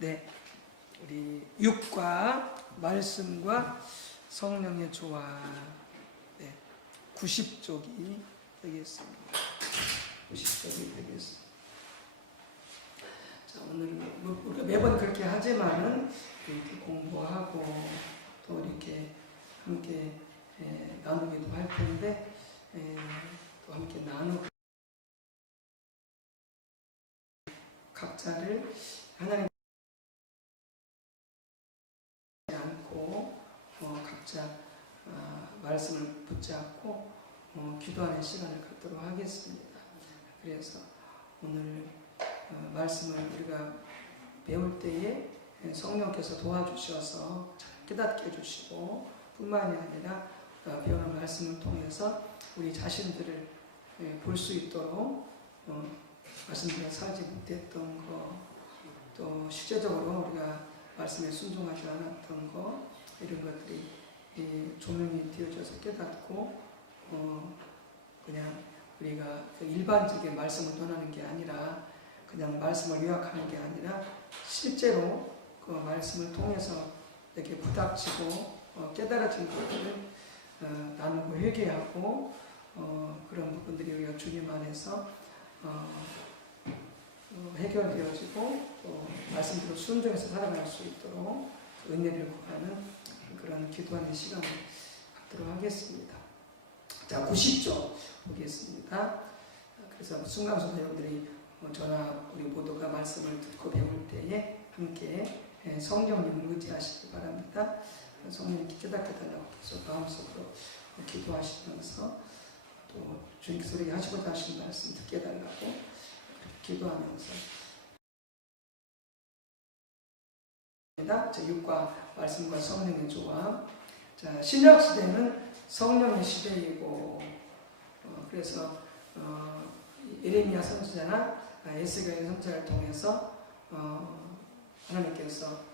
네, 우리 육과 말씀과 성령의 조화, 네, 90쪽이 되겠습니다. 90쪽이 되겠습니다. 자, 오늘은 우리가 매번 그렇게 하지만은 이렇게 공부하고 또 이렇게 함께 나누기도 할 텐데 또 함께 나누고 각자를 하나님 않고 각자 말씀을 붙잡고 기도하는 시간을 갖도록 하겠습니다. 그래서 오늘 말씀을 우리가 배울 때에 성령께서 도와주셔서 잘 깨닫게 해주시고 뿐만이 아니라 배우는 말씀을 통해서 우리 자신들을 볼 수 있도록 말씀대로 살지 못했던 거, 또 실제적으로 우리가 말씀에 순종하지 않았던 거, 이런 것들이 조명이 되어져서 깨닫고 그냥 우리가 그 일반적인 말씀을 전하는 게 아니라 그냥 말씀을 요약하는 게 아니라 실제로 그 말씀을 통해서 이렇게 부닥치고 깨달아진 것들을 나누고 회개하고 그런 부분들이 우리가 주님 안에서 해결되어지고 또 말씀대로 순종해서 살아갈 수 있도록 은혜를 구하는 그런 기도하는 시간을 갖도록 하겠습니다. 자, 90쪽 보겠습니다. 그래서 순간순간 여러분들이 저나 우리 모두가 말씀을 듣고 배울 때에 함께 성령님을 의지하시기 바랍니다. 성령님께 깨닫게 달라고 계속 마음속으로 기도하시면서 또 주님께서 우리에게 하시고자 하시는 말씀 듣게 해달라고 기도하면서 자, 육과 말씀과 성령의 조화. 자, 신약 시대는 성령의 시대이고 그래서 예레미야 선지자나 에스겔 선지자를 통해서 하나님께서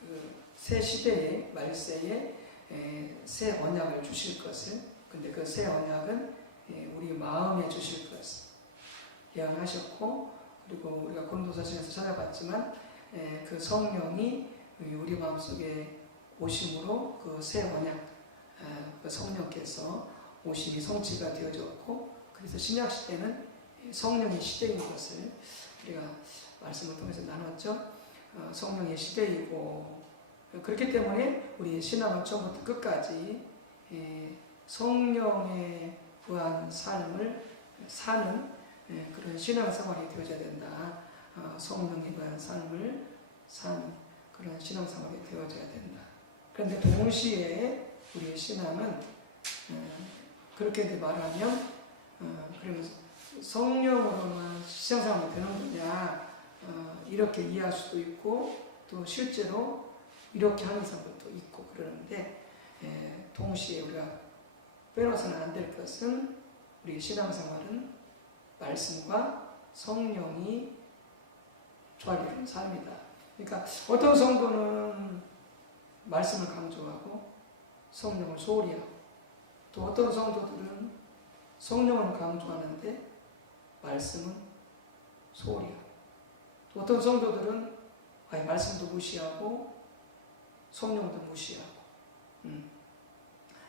그 새 시대의 말세에 새 언약을 주실 것을, 근데 그 새 언약은 우리 마음에 주실 것을 예언하셨고, 그리고 우리가 고린도서신에서 찾아봤지만 그 성령이 우리 마음속에 오심으로 그 새 언약, 그 성령께서 오심이 성취가 되어졌고, 그래서 신약시대는 성령의 시대인 것을 우리가 말씀을 통해서 나눴죠. 성령의 시대이고, 그렇기 때문에 우리 신앙은 처음부터 끝까지 성령에 의한 삶을 사는 그런 신앙생활이 되어져야 된다. 성령에 의한 삶을 사는 그런 신앙생활이 되어져야 된다. 그런데 동시에 우리의 신앙은 그렇게 말하면 그러면 성령으로만 신앙생활이 되는 거냐, 이렇게 이해할 수도 있고 또 실제로 이렇게 하는 사람도 있고 그러는데, 동시에 우리가 빼놓아서는 안 될 것은 우리 신앙생활은 말씀과 성령이 조화를 삶이다. 그러니까 어떤 성도는 말씀을 강조하고 성령을 소홀히 하고, 또 어떤 성도들은 성령을 강조하는데 말씀은 소홀히 하고, 또 어떤 성도들은 아예 말씀도 무시하고 성령도 무시하고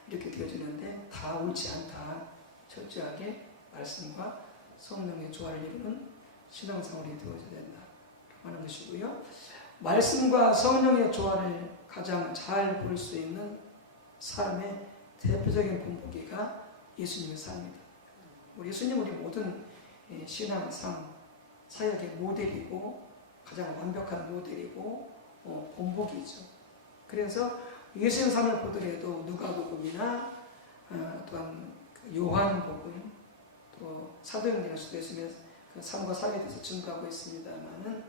이렇게 되어지는데 다 옳지 않다. 철저하게 말씀과 성령의 조화를 이루는 신앙생활이 되어져야 된다 하는 것이고요. 말씀과 성령의 조화를 가장 잘 볼 수 있는 삶의 대표적인 본보기가 예수님의 삶입니다. 우리 예수님은 우리 모든 신앙상 사역의 모델이고 가장 완벽한 모델이고 본보기죠. 그래서 예수님 삶을 보더라도 누가복음이나 또한 요한복음, 또 사도행전에서도 예수님의 그 삶과 삶에 대해서 증거하고 있습니다만은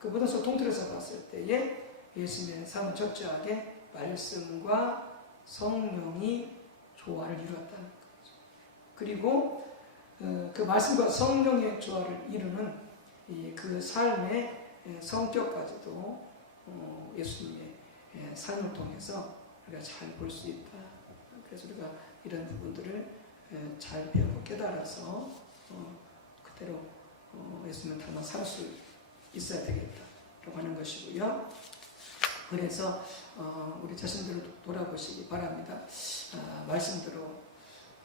그 모든 속 통틀어서 봤을 때에 예수님의 삶은 철저하게 말씀과 성령이 조화를 이루었다는 거죠. 그리고 그 말씀과 성령의 조화를 이루는 그 삶의 성격까지도 예수님의 삶을 통해서 우리가 잘 볼 수 있다. 그래서 우리가 이런 부분들을 잘 배우고 깨달아서 그대로 예수님을 닮아 살 수 있어야 되겠다라고 하는 것이고요. 그래서 우리 자신들을 돌아보시기 바랍니다. 말씀대로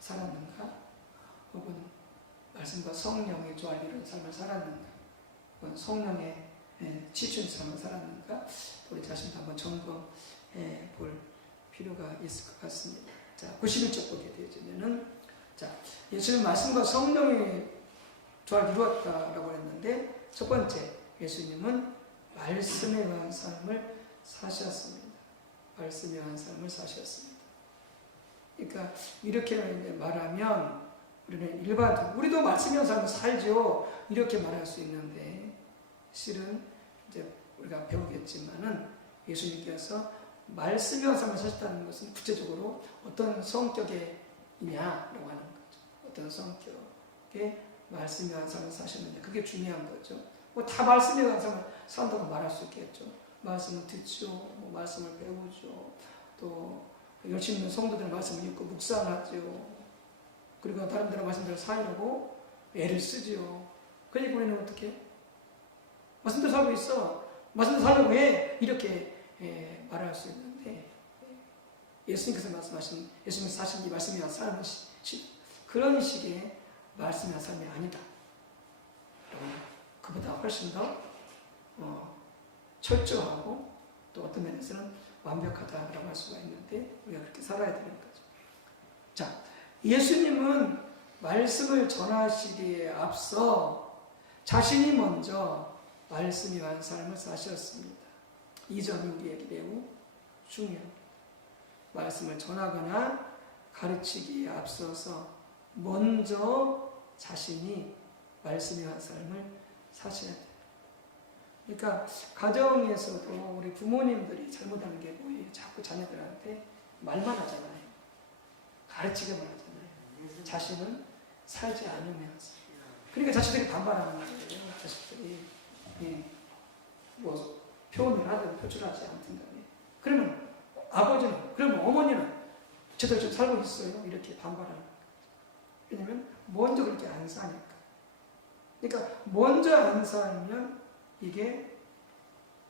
살았는가? 혹은 말씀과 성령의 조화를 이룬 삶을 살았는가? 혹은 성령의 지춘 삶을 살았는가? 우리 자신도 한번 점검해 볼 필요가 있을 것 같습니다. 자, 91쪽 보게 되어지면은, 자, 예수님 말씀과 성령의 조화를 이루었다라고 했는데, 첫 번째, 예수님은 말씀에 의한 삶을 사셨습니다. 말씀에 의한 삶을 사셨습니다. 그러니까 이렇게 말하면 우리는 일반적으로 우리도 말씀에 의한 삶을 살죠. 이렇게 말할 수 있는데 실은 이제 우리가 배우겠지만은 예수님께서 말씀에 의한 삶을 사셨다는 것은 구체적으로 어떤 성격이냐라고 하는 거죠. 어떤 성격의 말씀에 의한 삶을 사셨느냐, 그게 중요한 거죠. 뭐 다 말씀에 의한 삶을 산다고 말할 수 있겠죠. 말씀을 듣죠, 뭐 말씀을 배우죠, 또 열심히 있는 성도들 말씀을 읽고 묵상하죠. 그리고 다른 분들의 말씀대로 살려고 애를 쓰죠. 그러니까 우리는 어떻게? 말씀대로 살고 있어. 말씀대로 살려고 해. 이렇게 말할 수 있는데 예수님께서 말씀하신, 예수님께서 사신 이 말씀이 사는 그런 식의 말씀의 삶이 아니다. 그보다 훨씬 더 철저하고 또 어떤 면에서는 완벽하다라고 할 수가 있는데 우리가 그렇게 살아야 되는 거죠. 자, 예수님은 말씀을 전하시기에 앞서 자신이 먼저 말씀에 의한 삶을 사셨습니다. 이 점이 우리에게 매우 중요합니다. 말씀을 전하거나 가르치기에 앞서서 먼저 자신이 말씀에 의한 삶을 사셔야 돼요. 그러니까 가정에서도 우리 부모님들이 잘못하는 게 뭐예요? 자꾸 자녀들한테 말만 하잖아요. 가르치기만 하잖아요. 자신은 살지 않으면서. 그러니까 자식들이 반발하는 거예요. 자식들이 뭐 표현을 하든 표출하지 않든 간에. 그러면 아버지는, 그러면 어머니는 제대로 좀 살고 있어요. 이렇게 반발하는 거예요. 왜냐면 먼저 그렇게 안 사니까. 그러니까 먼저 안 살면 이게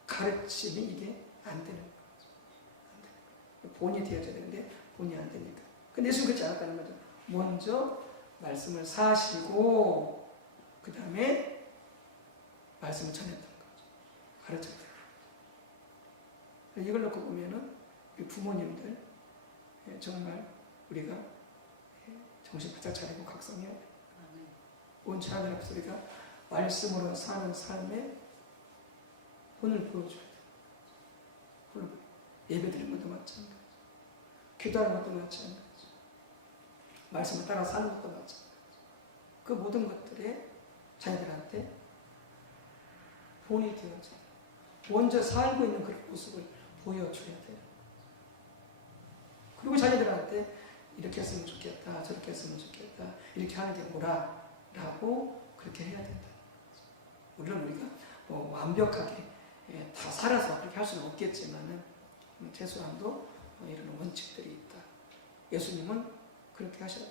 가르침이 이게 안 되는 거죠. 본이 되어져야 되는데 본이 안 되니까. 근데 예수는 그렇지 않았다는 거죠. 먼저 말씀을 사시고 그 다음에 말씀을 전했던 거죠. 가르쳤던 거죠. 이걸 놓고 보면은 우리 부모님들 정말 우리가 정신 바짝 차리고 각성해야 돼요. 온 자들 앞에서 우리가 말씀으로 사는 삶에 본을 보여줘야 돼요. 예배 드리는 것도 마찬가지죠. 기도하는 것도 마찬가지죠. 말씀을 따라 사는 것도 마찬가지죠. 그 모든 것들에 자녀들한테 본이 되어져 먼저 살고 있는 그런 모습을 보여줘야 돼요. 그리고 자녀들한테 이렇게 했으면 좋겠다, 저렇게 했으면 좋겠다, 이렇게 하는 게 뭐라 라고 그렇게 해야 된다. 물론 우리가 뭐 완벽하게 다 살아서 그렇게 할 수는 없겠지만은 최소한도 이런 원칙들이 있다. 예수님은 그렇게 하셨다.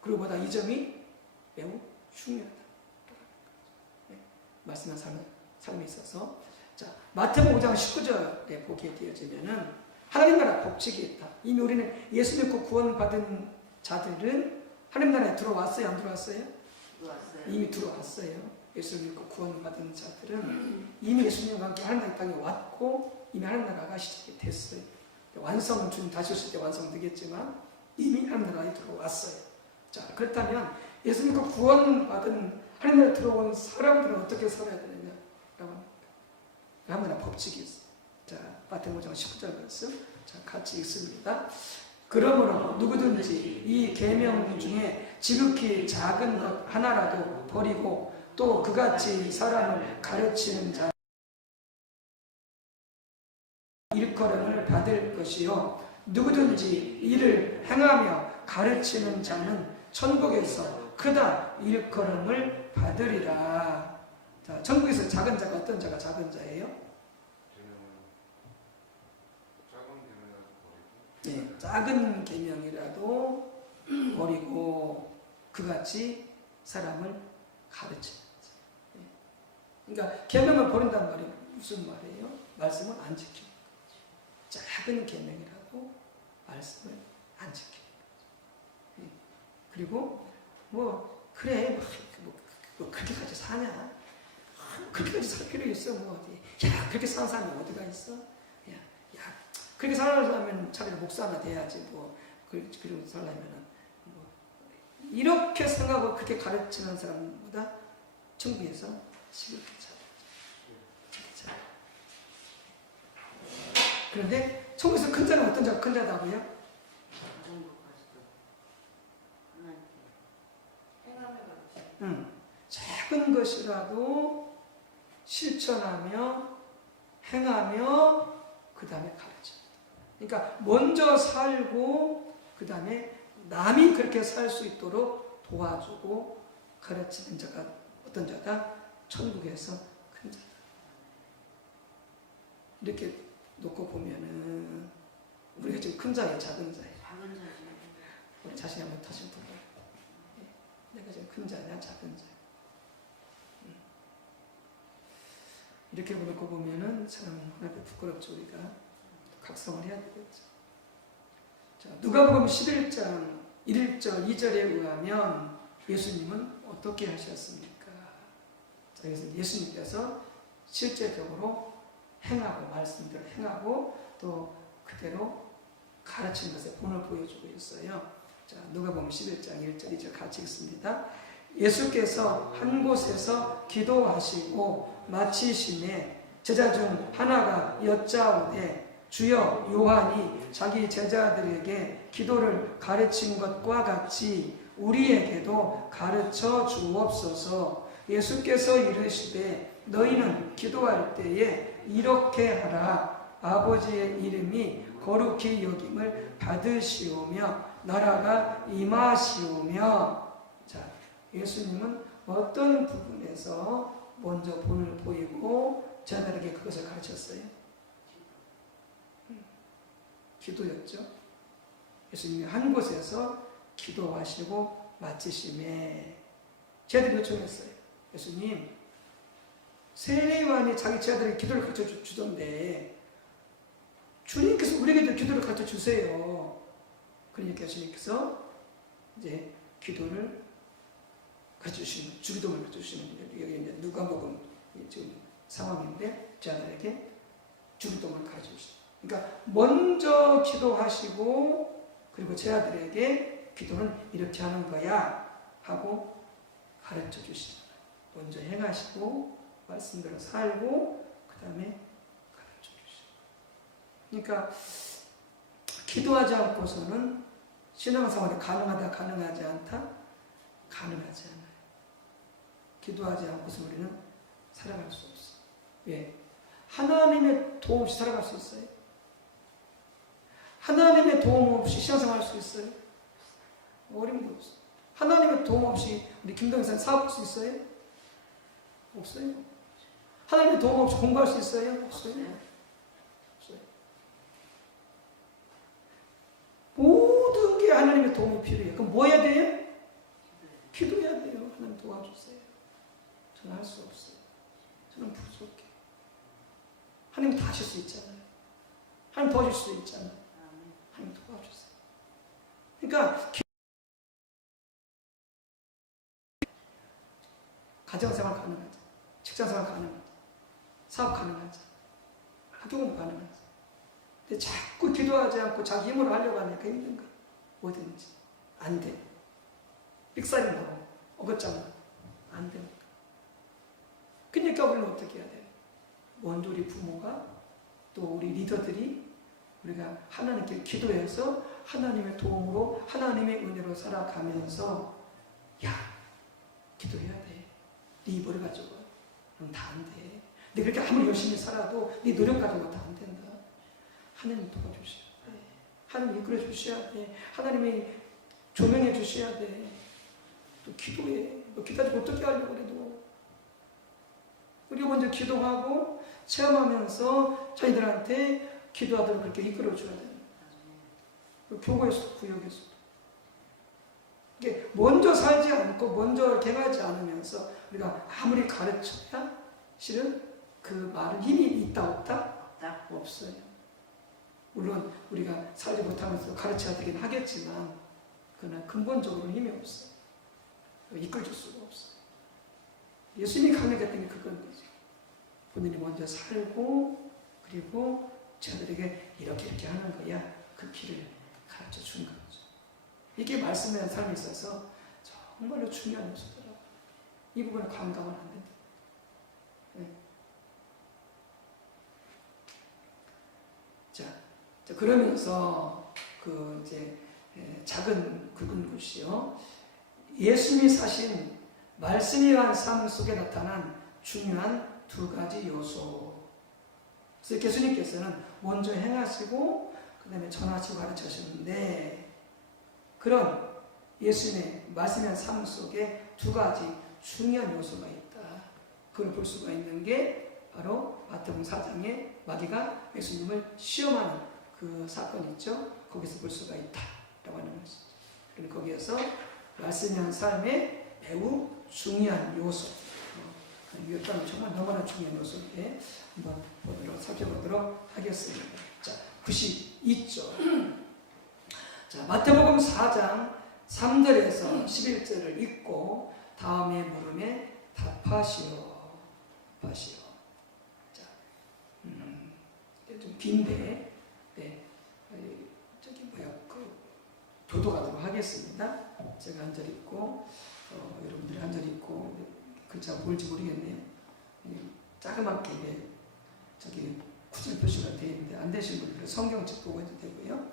그리고 보다 이 점이 매우 중요하다. 말씀한 삶에 있어서 자, 마태복음 5장 19절에 보게 되어지면은 하나님 나라 법칙이 있다. 이미 우리는 예수 믿고 구원받은 자들은 하나님 나라에 들어왔어요? 안 들어왔어요? 이미 들어왔어요. 예수를 믿고 구원받은 자들은 이미 예수님과 함께 하나님 땅에 왔고 이미 하나님 나라가 시작이 됐어요. 완성은 주님 다시 오실 때 완성되겠지만 이미 하나님 나라에 들어왔어요. 자, 그렇다면 예수 믿고 구원받은 하나님 나라에 들어온 사람들은 어떻게 살아야 되느냐라고 합니다. 하나님 나라 법칙이 있어요. 자, 마태복음 5장 19절 말씀 자, 같이 읽습니다. 그러므로 누구든지 이 계명 중에 지극히 작은 것 하나라도 버리고 또 그같이 사람을 가르치는 자 일컬음을 받을 것이요 누구든지 이를 행하며 가르치는 자는 천국에서 크다 일컬음을 받으리라. 자, 천국에서 작은 자가 어떤 자가 작은 자예요? 네, 작은 계명이라도 버리고 그같이 사람을 가르치는 자. 그러니까 계명을 버린다는 말이 무슨 말이에요? 말씀을 안 지키는 거죠. 작은 계명이라도 말씀을 안 지키는 거죠. 그리고 뭐 그래 뭐 그렇게까지 사냐? 그렇게까지 살 필요 있어? 뭐 어디? 야 그렇게 사는 사람이 어디가 있어? 야 그렇게 살려면 차라리 목사나 돼야지 뭐 그리고 살려면은 뭐 이렇게 생각하고 그렇게 가르치는 사람보다 천국에서 11배 차. 그런데 천국에서 큰 자는 어떤 자가 큰 자다고요? 작은 것이라도 실천하며 행하며 그 다음에 가르쳐. 그러니까 먼저 살고 그 다음에 남이 그렇게 살 수 있도록 도와주고 가르치는 자가 어떤 자다? 천국에서 큰 자다. 이렇게 놓고 보면은 우리가 지금 큰 자예요, 작은 자예요? 작은 자지. 우리 자신이 한번 다시 볼까요? 내가 지금 큰 자냐, 작은 자야? 이렇게 놓고 보면은 참 하나님께 부끄럽죠. 우리가 각성을 해야 되겠죠. 자, 누가복음 11장 1절 2절에 의하면 예수님은 어떻게 하셨습니까? 자, 여기서 예수님께서 실제적으로 행하고 말씀대로 행하고 또 그대로 가르치는 것에 본을 보여주고 있어요. 자, 누가복음 11장 1절 2절 같이 읽습니다. 예수께서 한 곳에서 기도하시고 마치심에 제자 중 하나가 여짜오되 주여 요한이 자기 제자들에게 기도를 가르친 것과 같이 우리에게도 가르쳐 주옵소서. 예수께서 이르시되 너희는 기도할 때에 이렇게 하라. 아버지의 이름이 거룩히 여김을 받으시오며 나라가 임하시오며. 자, 예수님은 어떤 부분에서 먼저 본을 보이고 제자들에게 그것을 가르쳤어요? 기도였죠. 예수님이 한 곳에서 기도하시고 마치심에 제자들이 요청했어요. 예수님, 세례요한이 자기 제자들에게 기도를 가르쳐 주던데 주님께서 우리에게도 기도를 가르쳐 주세요. 그러니까 예수님께서 이제 기도를 가르쳐 주시는, 주기도를 가르쳐 주시는 여기 이제 누가복음 지금 상황인데 제자들에게 주기도를 가르쳐 주시는. 그러니까 먼저 기도하시고 그리고 제자들에게 기도는 이렇게 하는 거야 하고 가르쳐 주시잖아요. 먼저 행하시고 말씀대로 살고 그 다음에 가르쳐 주시고. 그러니까 기도하지 않고서는 신앙생활이 가능하다 가능하지 않다? 가능하지 않아요. 기도하지 않고서 우리는 살아갈 수 없어. 왜? 하나님의 도움 없이 살아갈 수 있어요? 하나님의 도움 없이 신앙생활 할 수 있어요? 어림도 없어요. 하나님의 도움 없이 우리 김동현 사업할 수 있어요? 없어요. 하나님의 도움 없이 공부할 수 있어요? 없어요. 없어요. 모든 게 하나님의 도움이 필요해요. 그럼 뭐 해야 돼요? 기도해야 돼요. 하나님 도와주세요. 저는 할 수 없어요. 저는 부족해. 하나님 다 하실 수 있잖아요. 하나님 도와줄 수 있잖아요. 하나님 도와주세요. 그러니까 가정생활 가능하죠. 직장생활 가능하죠. 사업 가능하죠. 학교공부 가능하죠. 근데 자꾸 기도하지 않고 자기 힘으로 하려고 하니까 힘든 거예요. 뭐든지 안 돼. 삑사리 먹어. 어긋잖아. 안 되니까. 그러니까 우리는 어떻게 해야 돼요? 먼저 우리 부모가 또 우리 리더들이 우리가 하나님께 기도해서 하나님의 도움으로 하나님의 은혜로 살아가면서 야 기도해야 돼. 네 입을 가지고 다 안 돼. 네 그렇게 아무리 열심히 살아도 네 노력 가지고 다 안 된다. 하나님 도와주셔야 돼. 하나님 이끌어 주셔야 돼. 하나님이 조명해 주셔야 돼. 또 기도해. 너 기도하지 어떻게 하려고 그래도 우리가 먼저 기도하고 체험하면서 저희들한테 기도하도록 그렇게 이끌어줘야 됩니다. 교회에서도 구역에서도. 이게 먼저 살지 않고 먼저 행하지 않으면서 우리가 아무리 가르쳐야 실은 그 말은 힘이 있다 없다? 없다. 없어요. 물론 우리가 살지 못하면서 가르쳐야 되긴 하겠지만 그러나 근본적으로 힘이 없어요. 이끌줄 수가 없어요. 예수님이 강력했던 게 그건 거죠. 본인이 먼저 살고 그리고 저들에게 이렇게 하는 거야. 그 길을 가르쳐 준 거죠. 이게 말씀에 대한 삶에 있어서 정말로 중요한 요소더라고요. 이 부분을 간과하면 안 된다. 네. 자, 그러면서 그 이제 작은 굵은 글씨요. 예수님이 사신 말씀이란 삶 속에 나타난 중요한 두 가지 요소. 그래서 예수님께서는 먼저 행하시고 그 다음에 전하시고 가르치셨는데 그런 예수님의 말씀이란 삶 속에 두 가지 중요한 요소가 있다. 그걸 볼 수가 있는 게 바로 마태복음 4장에 마귀가 예수님을 시험하는 그 사건 있죠. 거기서 볼 수가 있다라고 하는 것이죠. 그리고 거기에서 말씀이란 삶의 매우 중요한 요소. 일단은 정말 너무나 중요한 요소인데 한번 살펴보도록 하겠습니다. 자, 92쪽. 자, 마태복음 4장 3절에서 11절을 읽고 다음에 물음에 답하시오. 자, 좀 긴데, 네, 교도하도록 하겠습니다. 제가 한 절 읽고, 여러분들이 한 절 읽고, 글자가 뭘지 모르겠네요. 자그맣게 구절 표시가 되어 있는데 안 되신 분들은 성경책 보고 해도 되고요.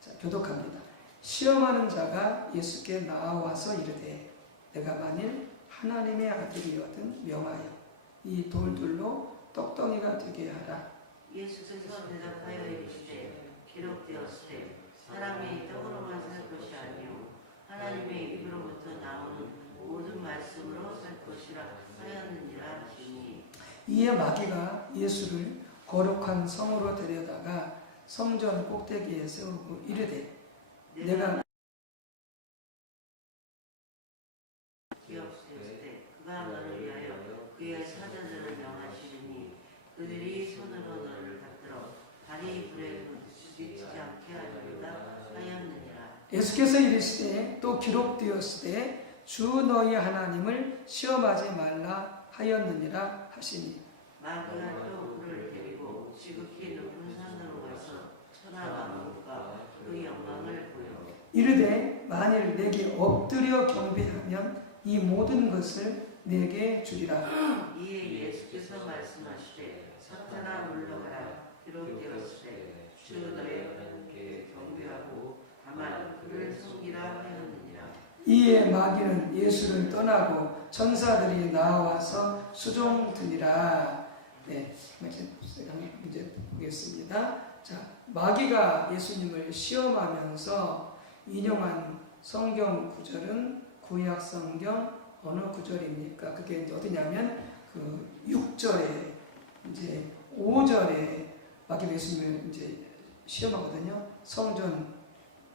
자, 교독합니다. 시험하는 자가 예수께 나와서 이르되 내가 만일 하나님의 아들이거든 명하여 이 돌들로 떡덩이가 되게 하라. 예수께서 대답하여 이르시되 기록되었으되 사람이 떡으로만 살 것이 아니요 하나님의 입으로부터 나오는 모든 말씀으로 살 것이라 하였느니라 하시니. 이에 마귀가 예수를 거룩한 성으로 데려다가 성전 꼭대기에 세우고 이르되 내가 기억되었으되 그가 너를 위하여 그의 사자들을 명하시니 그들이 손으로 너를 받들어 발이 불에 부딪히지 않게 하리로다 하였느니라. 예수께서 이르시되 또 기록되었으되 주 너희 하나님을 시험하지 말라 하였느니라 하시니. 마귀가 또 그를 데리고 지극히 높은 산으로 가서 천하만국과 그 영광을 보여 이르되 만일 내게 엎드려 경배하면 이 모든 것을 내게 주리라. 이에 예수께서 말씀하시되 사탄아 물러가라. 기록되었으되 주 너의 하나님께 경배하고 다만 그를 섬기라 하였느니라. 이에 마귀는 예수를 떠나고 천사들이 나와서 수종드니라. 네, 문제 보겠습니다. 자, 마귀가 예수님을 시험하면서 인용한 성경 구절은 구약 성경 어느 구절입니까? 그게 이제 어디냐면 그 6절에 이제 5절에 마귀가 예수님을 이제 시험하거든요. 성전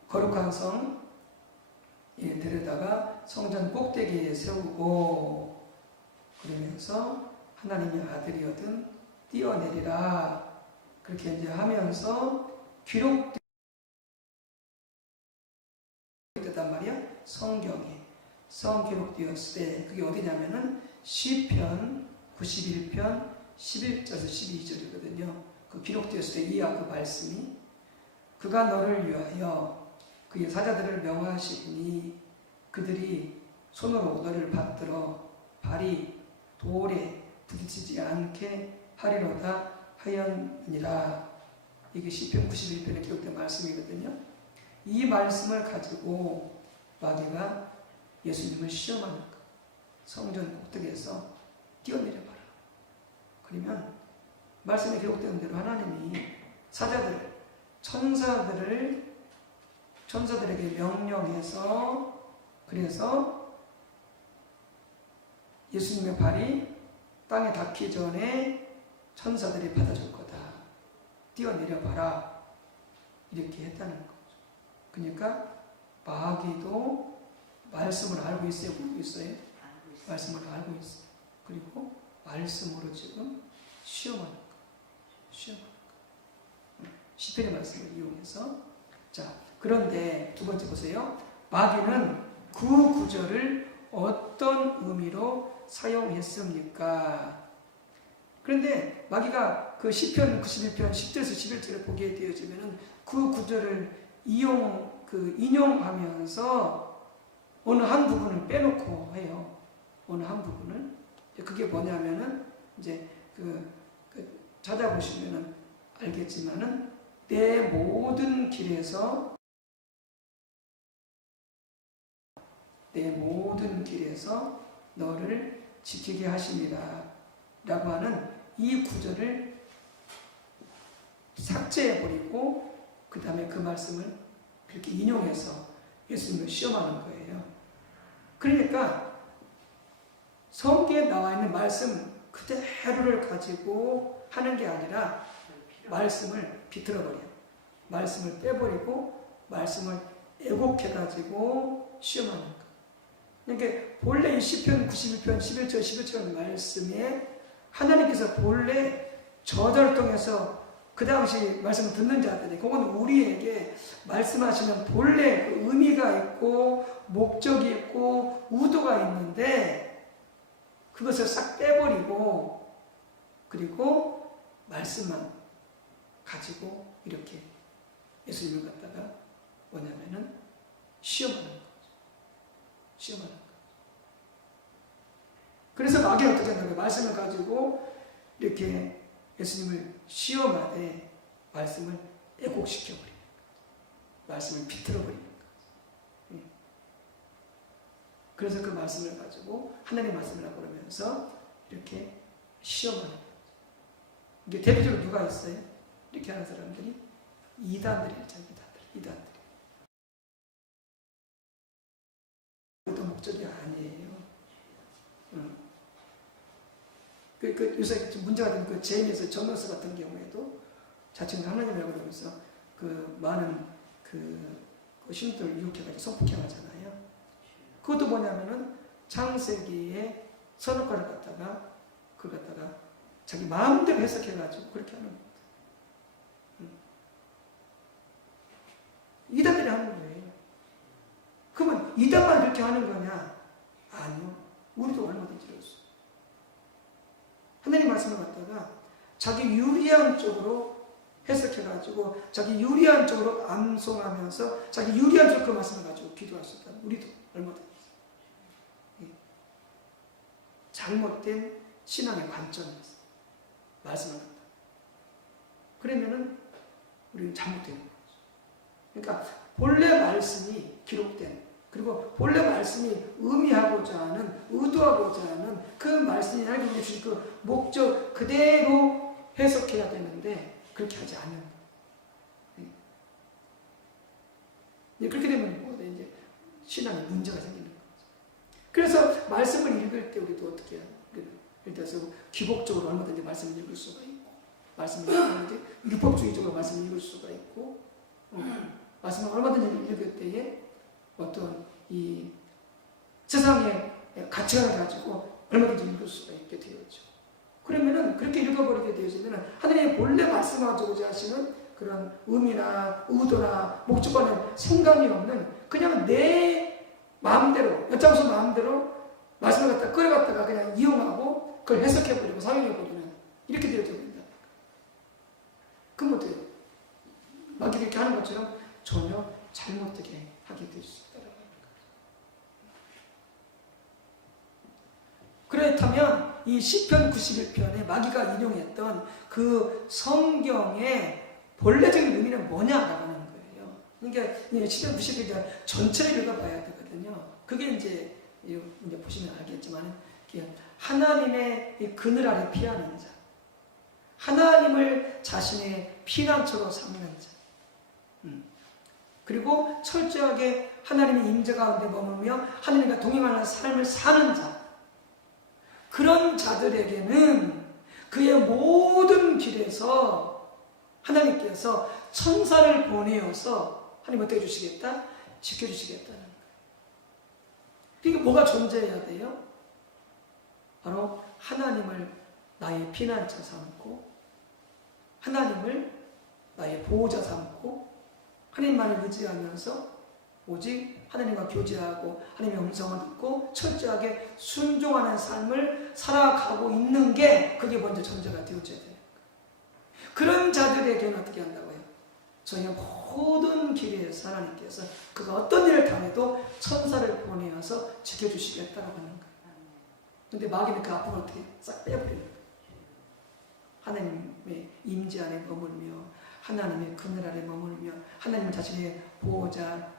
거룩한 성 데려다가 성전 꼭대기에 세우고 그러면서 하나님의 아들이거든 뛰어내리라 그렇게 이제 하면서 기록됐단 말이야. 성경에 기록되었을 때 그게 어디냐면은 시편 91편 11절에서 12절이거든요. 그 기록되었을 때 이야 그 말씀이 그가 너를 위하여 그의 사자들을 명하시니 그들이 손으로 너를 받들어 발이 돌에 부딪히지 않게 하리로다 하였느니라. 이게 시편 91편에 기록된 말씀이거든요. 이 말씀을 가지고 마귀가 예수님을 시험하는 거. 성전 꼭대기에서 뛰어내려봐라. 그러면 말씀에 기록된 대로 하나님이 사자들을 천사들에게 명령해서 그래서 예수님의 발이 땅에 닿기 전에 천사들이 받아줄 거다. 뛰어내려봐라. 이렇게 했다는 거죠. 그러니까 마귀도 말씀을 알고 있어요? 모르고 있어요? 말씀을 알고 있어요. 그리고 말씀으로 지금 시험하는 거. 시험하는 거. 시편의 말씀을 이용해서. 자, 그런데 두 번째 보세요. 마귀는 그 구절을 어떤 의미로 사용했습니까? 그런데 마귀가 그 시편 91편 10절에서 11절을 보게 되어지면은 그 구절을 인용하면서 어느 한 부분을 빼놓고 해요. 어느 한 부분을. 그게 뭐냐면은 이제 찾아보시면은 알겠지만은 내 모든 길에서 너를 지키게 하십니다. 라고 하는 이 구절을 삭제해버리고 그 다음에 그 말씀을 이렇게 인용해서 예수님을 시험하는 거예요. 그러니까 성경에 나와 있는 말씀 그대로를 가지고 하는 게 아니라 말씀을 비틀어버려요. 말씀을 빼버리고 말씀을 애곡해가지고 시험하는 거. 그러니까 본래 이 시편 91편 11절 11절 말씀에 하나님께서 본래 저절을 통해서 그 당시 말씀을 듣는 자들이 그건 우리에게 말씀하시는 본래 그 의미가 있고 목적이 있고 의도가 있는데 그것을 싹 빼버리고 그리고 말씀만 가지고 이렇게 예수님을 갖다가 뭐냐면은 시험하는 거죠. 시험하는 거. 그래서 마귀는 어떻게 한다고요? 말씀을 가지고 이렇게 예수님을 시험하되 말씀을 애곡시켜버리는 거예요. 말씀을 비틀어버리는 거예요. 그래서 그 말씀을 가지고 하나님의 말씀이라고 그러면서 이렇게 시험하는 거예요. 이게 대표적으로 누가 있어요? 이렇게 하는 사람들이 이단들이죠. 이단들이. 어떤 목적이 아니에요. 요새 문제가 된 그 제임스 정너스 같은 경우에도 자칭 하나님이라고 그러면서 그 많은 그 신도를 유혹해가지고 성폭행하잖아요. 그것도 뭐냐면은 창세기의 선악과를 갖다가 그걸 갖다가 자기 마음대로 해석해가지고 그렇게 하는 겁니다. 이단들이 하는 거예요. 그러면 이단만 그렇게 하는 거냐? 아니요. 우리도 얼마든지 그럴 수 있어요. 하나님 말씀을 갖다가 자기 유리한 쪽으로 해석해가지고 자기 유리한 쪽으로 암송하면서 자기 유리한 쪽으로 그 말씀을 가지고 기도할 수 있다. 우리도 얼마든지. 잘못된 신앙의 관점에서 말씀을 갖다. 그러면은 우리는 잘못되는 거죠. 그러니까 본래 말씀이 기록된 그리고 본래 말씀이 의미하고자 하는 의도하고자 하는 그 말씀이 하나님 주신 그 목적 그대로 해석해야 되는데 그렇게 하지 않는 거예요. 그렇게 되면 뭐 이제 신앙에 문제가 생기는 거죠. 그래서 말씀을 읽을 때 우리도 어떻게 해요? 예를 들어서 기복적으로 얼마든지 말씀을 읽을 수가 있고 말씀을 읽는데 율법주의적으로 말씀을 읽을 수가 있고 말씀을 얼마든지 읽을 때에 어떤 이 세상의 가치관을 가지고 얼마든지 읽을 수가 있게 되었죠. 그러면은 그렇게 읽어버리게 되어지면은 하나님의 본래 말씀하고자 하시는 그런 의미나 의도나 목적과는 상관이 없는 그냥 내 마음대로 엿장수 마음대로 말씀을 갖다 끌어갔다가 그냥 이용하고 그걸 해석해버리고 사용해버리는 이렇게 되어져 버린다. 그럼 어때요? 마귀가 이렇게 하는 것처럼 전혀 잘못되게 하게 될 수 있다는 거예요. 그렇다면 이 시편 91편에 마귀가 인용했던 그 성경의 본래적인 의미는 뭐냐라고 하는 거예요. 그러니까 시편 91편 전체를 읽어봐야 되거든요. 그게 이제 보시면 알겠지만 하나님의 이 그늘 아래 피하는 자, 하나님을 자신의 피난처로 삼는 자, 그리고 철저하게 하나님의 임재 가운데 머물며 하나님과 동행하는 삶을 사는 자, 그런 자들에게는 그의 모든 길에서 하나님께서 천사를 보내어서 하나님 어떻게 해주시겠다? 지켜주시겠다는 거예요. 그러니까 뭐가 존재해야 돼요? 바로 하나님을 나의 피난처 삼고 하나님을 나의 보호자 삼고 하나님만을 의지하면서 오직 하나님과 교제하고 하나님의 음성을 듣고 철저하게 순종하는 삶을 살아가고 있는 게 그게 먼저 전제가 되어져야 돼요. 그런 자들에게는 어떻게 한다고요? 저희의 모든 길에서 하나님께서 그가 어떤 일을 당해도 천사를 보내어서 지켜주시겠다고 하는 거예요. 근데 마귀는 그 앞으로 어떻게 싹 빼버리는 거예요. 하나님의 임재 안에 머물며 하나님의 그늘 아래 머물며 하나님 자신의 보호자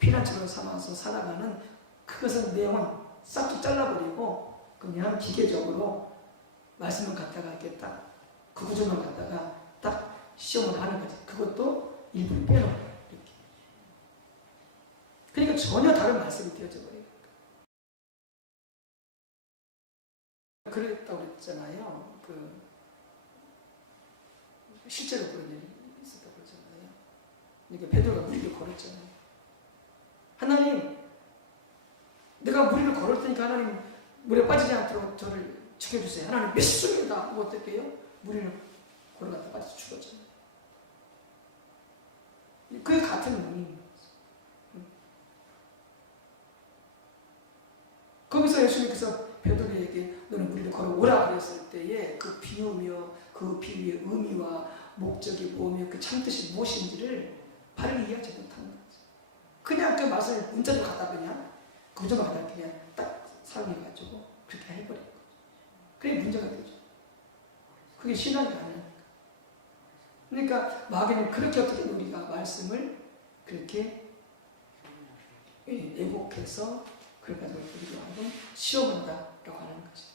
피난처로 삼아서 살아가는 그것은 내용은 싹 잘라버리고 그냥 기계적으로 말씀을 갖다가 이렇게 딱 그 구조만 갖다가 딱 시험을 하는 거지. 그것도 일부를 빼놓은 거예요. 이렇게. 그러니까 전혀 다른 말씀이 되어져 버려요. 그랬다고 그랬잖아요. 실제로 그런 일이 있었다고 그랬잖아요. 그러니까 베드로가 무리를 걸었잖아요. 하나님, 내가 무리를 걸을 테니까 하나님 물에 빠지지 않도록 저를 지켜주세요. 하나님 믿습니다. 뭐 어떻게 해요? 무리를 걸어갔다 빠져서 죽었잖아요. 그게 같은 의미입니다. 거기서 예수님께서 베드로에게 너는 무리를 걸어오라 그랬을 때에 그 비유며 그 비유의 의미와 목적이 뭐며 그 참뜻이 무엇인지를 바로 이해하지 못한 거죠. 그냥 그 말씀을 문자로 갖다 그냥 그저만 갖다 그냥 딱 사용해가지고 그렇게 해버린 거죠. 그게 문제가 되죠. 그게 신앙이 아니니까. 그러니까 마귀는 그렇게 어떻게 우리가 말씀을 그렇게 애곡해서 그래가지고 우리가 한번 시험한다라고 하는 것이죠.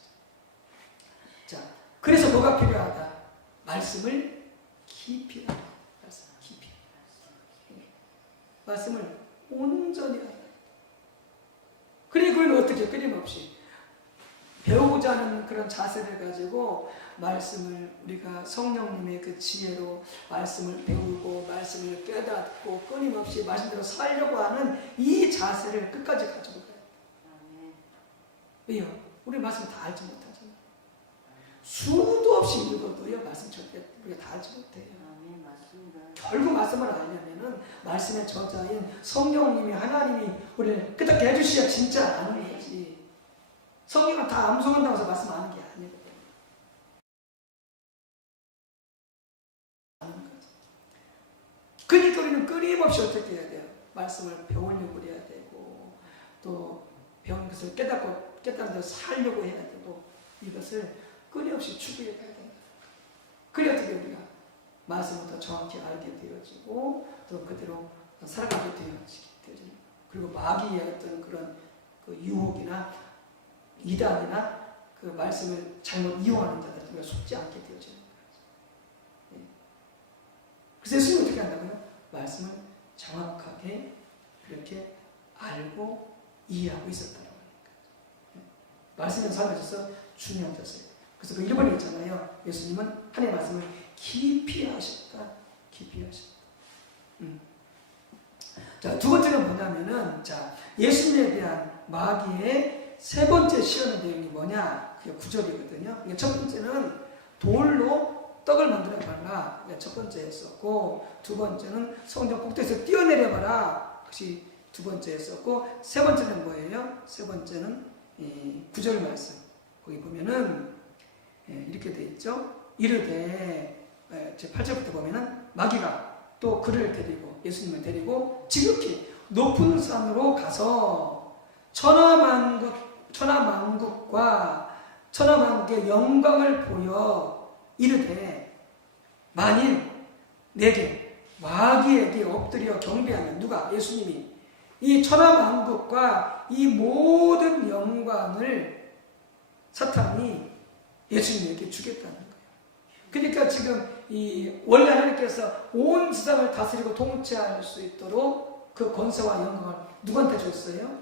자, 그래서 뭐가 필요하다? 말씀을 깊이 하라. 말씀을 깊이. 말씀을 온전히 하라. 그러니 그걸 어떻게 끊임없이 배우고자 하는 그런 자세를 가지고 말씀을 우리가 성령님의 그 지혜로 말씀을 배우고 말씀을 깨닫고 끊임없이 말씀대로 살려고 하는 이 자세를 끝까지 가지고 가요. 왜요? 우리 말씀 다 알지 못하잖아요. 수도 없이 읽어도요 말씀 절대 우리가 다 알지 못해요. 결국 말씀을 알려면은 말씀의 저자인 성령님이 하나님이 우리를 깨닫게 해주셔야 진짜 아는 거지. 성경은 다 암송한다고 해서 말씀 아는 게 아니거든요. 아는 거지. 그러니까 우리는 끊임없이 어떻게 해야 돼요? 말씀을 배우려고 해야 되고 또 배운 것을 깨닫는 대로 살려고 해야 되고 이것을 끊임없이 추구해 가야 된다. 그래야 어떻게 우리가 말씀을 더 정확히 알게 되어지고 또 그대로 살아가게 되어지는 그리고 마귀의 어떤 그런 그 유혹이나 이단이나 그 말씀을 잘못 이용하는 자들 우리가 속지 않게 되어지는 거예요. 그래서 예수님은 어떻게 한다고요? 말씀을 정확하게 그렇게 알고 이해하고 있었다고 하니까. 말씀을 살아가셔서 중요하셨어요. 그래서 그 1번에 있잖아요. 예수님은 하나님의 말씀을 깊이 하셨다. 깊이 하셨다. 자, 두 번째는 뭐냐면은, 자, 예수님에 대한 마귀의 세 번째 시험의 내용이 뭐냐? 그게 9절이거든요. 첫 번째는 돌로 떡을 만들어 봐라. 첫 번째였었고, 두 번째는 성전 꼭대기에서 뛰어내려 봐라. 그것이 두 번째였었고, 세 번째는 뭐예요? 세 번째는 9절 말씀. 거기 보면은 이렇게 돼 있죠. 이르되 제 8절부터 보면은 마귀가 또 그를 데리고 예수님을 데리고 지극히 높은 산으로 가서 천하만국과 천하만국의 영광을 보여 이르되 만일 내게 마귀에게 엎드려 경배하면 누가? 예수님이 이 천하만국과 이 모든 영광을 사탄이 예수님에게 주겠다는 거예요. 그러니까 지금 이 원래 하나님께서 온 세상을 다스리고 통치할 수 있도록 그 권세와 영광을 누구한테 줬어요?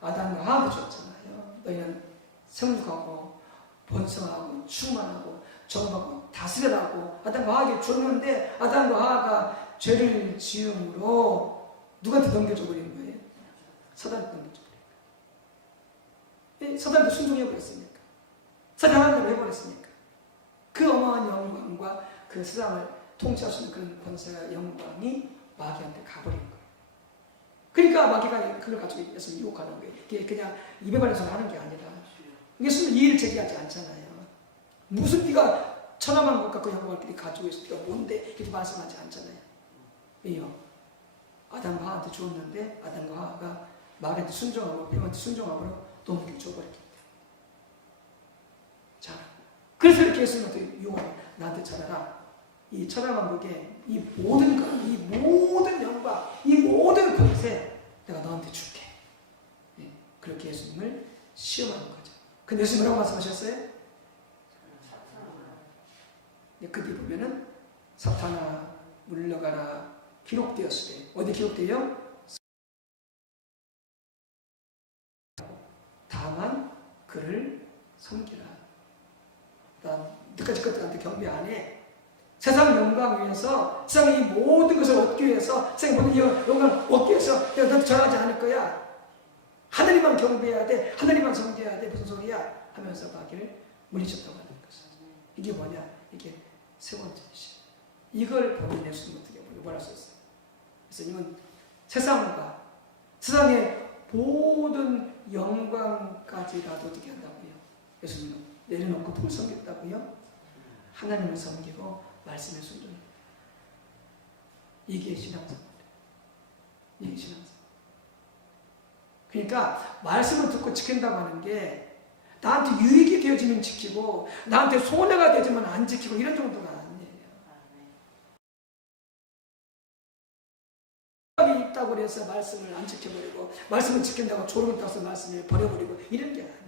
아담과 하와한테 줬잖아요. 너희는 생육하고 번성하고 충만하고 정복하고 다스려라고 아담과 하와에게 줬는데 아담과 하와가 죄를 지음으로 누구한테 넘겨줘 버리는 거예요? 사단한테 넘겨줘 버린 거예요. 사단도 순종해 버렸으니까. 하나님 대로 해버렸으니까. 그 어마어마한 영광과 그 세상을 통치할 수 있는 그런 권세와 영광이 마귀한테 가버린 거예요. 그러니까 마귀가 그걸 가지고 예수님 유혹하는 거예요. 이게 그냥 입에 바른 소리 하는 게 아니라 예수님 이의를 제기하지 않잖아요. 무슨 네가 천하만 것 갖고 영광을 가지고 있을 네가 뭔데 이렇게 말씀하지 않잖아요. 왜요? 아담과 하와한테 주었는데 아담과 하와가 마귀한테 순종하고 뱀한테 순종하고 너무 줘버렸기 때문에. 자, 그래서 이렇게 예수님한테 유혹을 나한테 잘하라. 이 천하만국의 이 모든 것, 이 모든 영광, 이 모든 권세 내가 너한테 줄게. 네, 그렇게 예수님을 시험하는 거죠. 근데 예수님 뭐라고 말씀하셨어요? 네, 그 뒤에 보면은 사탄아 물러가라 기록되었으되 어디 기록돼요? 다만 그를 섬기라. 난 늦까지 것들한테 경배 안 해. 세상 영광 위해서 세상의 이 모든 것을 얻기 위해서 세상의 모든 영광을 얻기 위해서 내가 너한테 절하지 않을 거야. 하나님만 경배해야 돼. 하나님만 섬겨야 돼. 무슨 소리야? 하면서 마귀를 물리쳤다고 하는 것이죠. 이게 뭐냐? 이게 세 번째 시. 이걸 보면 예수님 어떻게 뭐라 썼어요? 예수님은 세상과 세상의 모든 영광까지라도 어떻게 한다고요? 예수님은 내려놓고 누굴 섬겼다고요? 하나님을 섬기고 말씀에 순종해요. 이게 신앙생활이에요. 이게 신앙생활. 그러니까 말씀을 듣고 지킨다고 하는 게 나한테 유익이 되어지면 지키고 나한테 손해가 되지만 안 지키고 이런 정도가 아니에요. 이 있다고 해서 말씀을 안 지켜버리고 말씀을 지킨다고 졸음을 따서 말씀을 버려버리고 이런 게 아니에요.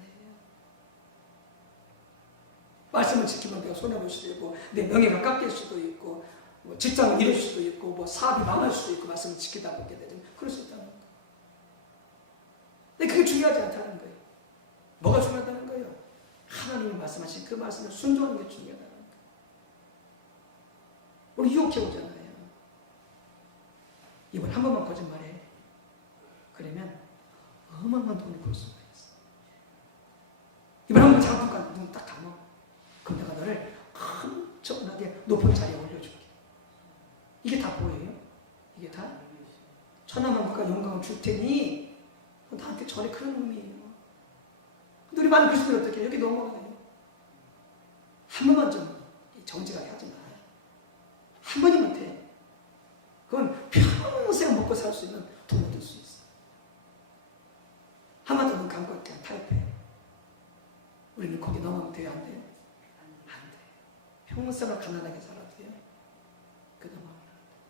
말씀을 지키면 내가 손해볼 수도 있고 내 명예가 깎일 수도 있고 뭐 직장을 잃을 수도 있고 뭐 사업이 망할 수도 있고 말씀을 지키다 보게 되면 그럴 수 있다는 거예요. 근데 그게 중요하지 않다는 거예요. 뭐가 중요하다는 거예요? 하나님이 말씀하신 그 말씀에 순종하는 게 중요하다는 거예요. 우리 유혹해 오잖아요. 이번 한 번만 거짓말해. 그러면 어마어마한 돈을 벌 수가 있어. 이번 한 번 잠깐 눈 딱 감아. 그럼 내가 너를 엄청나게 높은 자리에 올려줄게. 이게 다 뭐예요? 이게 다 천하만국과 영광을 줄 테니 나한테 절에 그런 의미예요. 근데 우리 많은 그리스도인들 어떻게 여기 넘어가요? 한 번만 좀 정직하게 하지 마. 한 번이면 돼. 그건 평생 먹고 살 수 있는 돈 얻을 수 있어. 한 번 더 눈 감고 그냥 타협해. 우리는 거기 넘어가면 돼요? 안 돼요? 평생을 가난하게 살아도 돼요? 그 넘어가면 안 돼.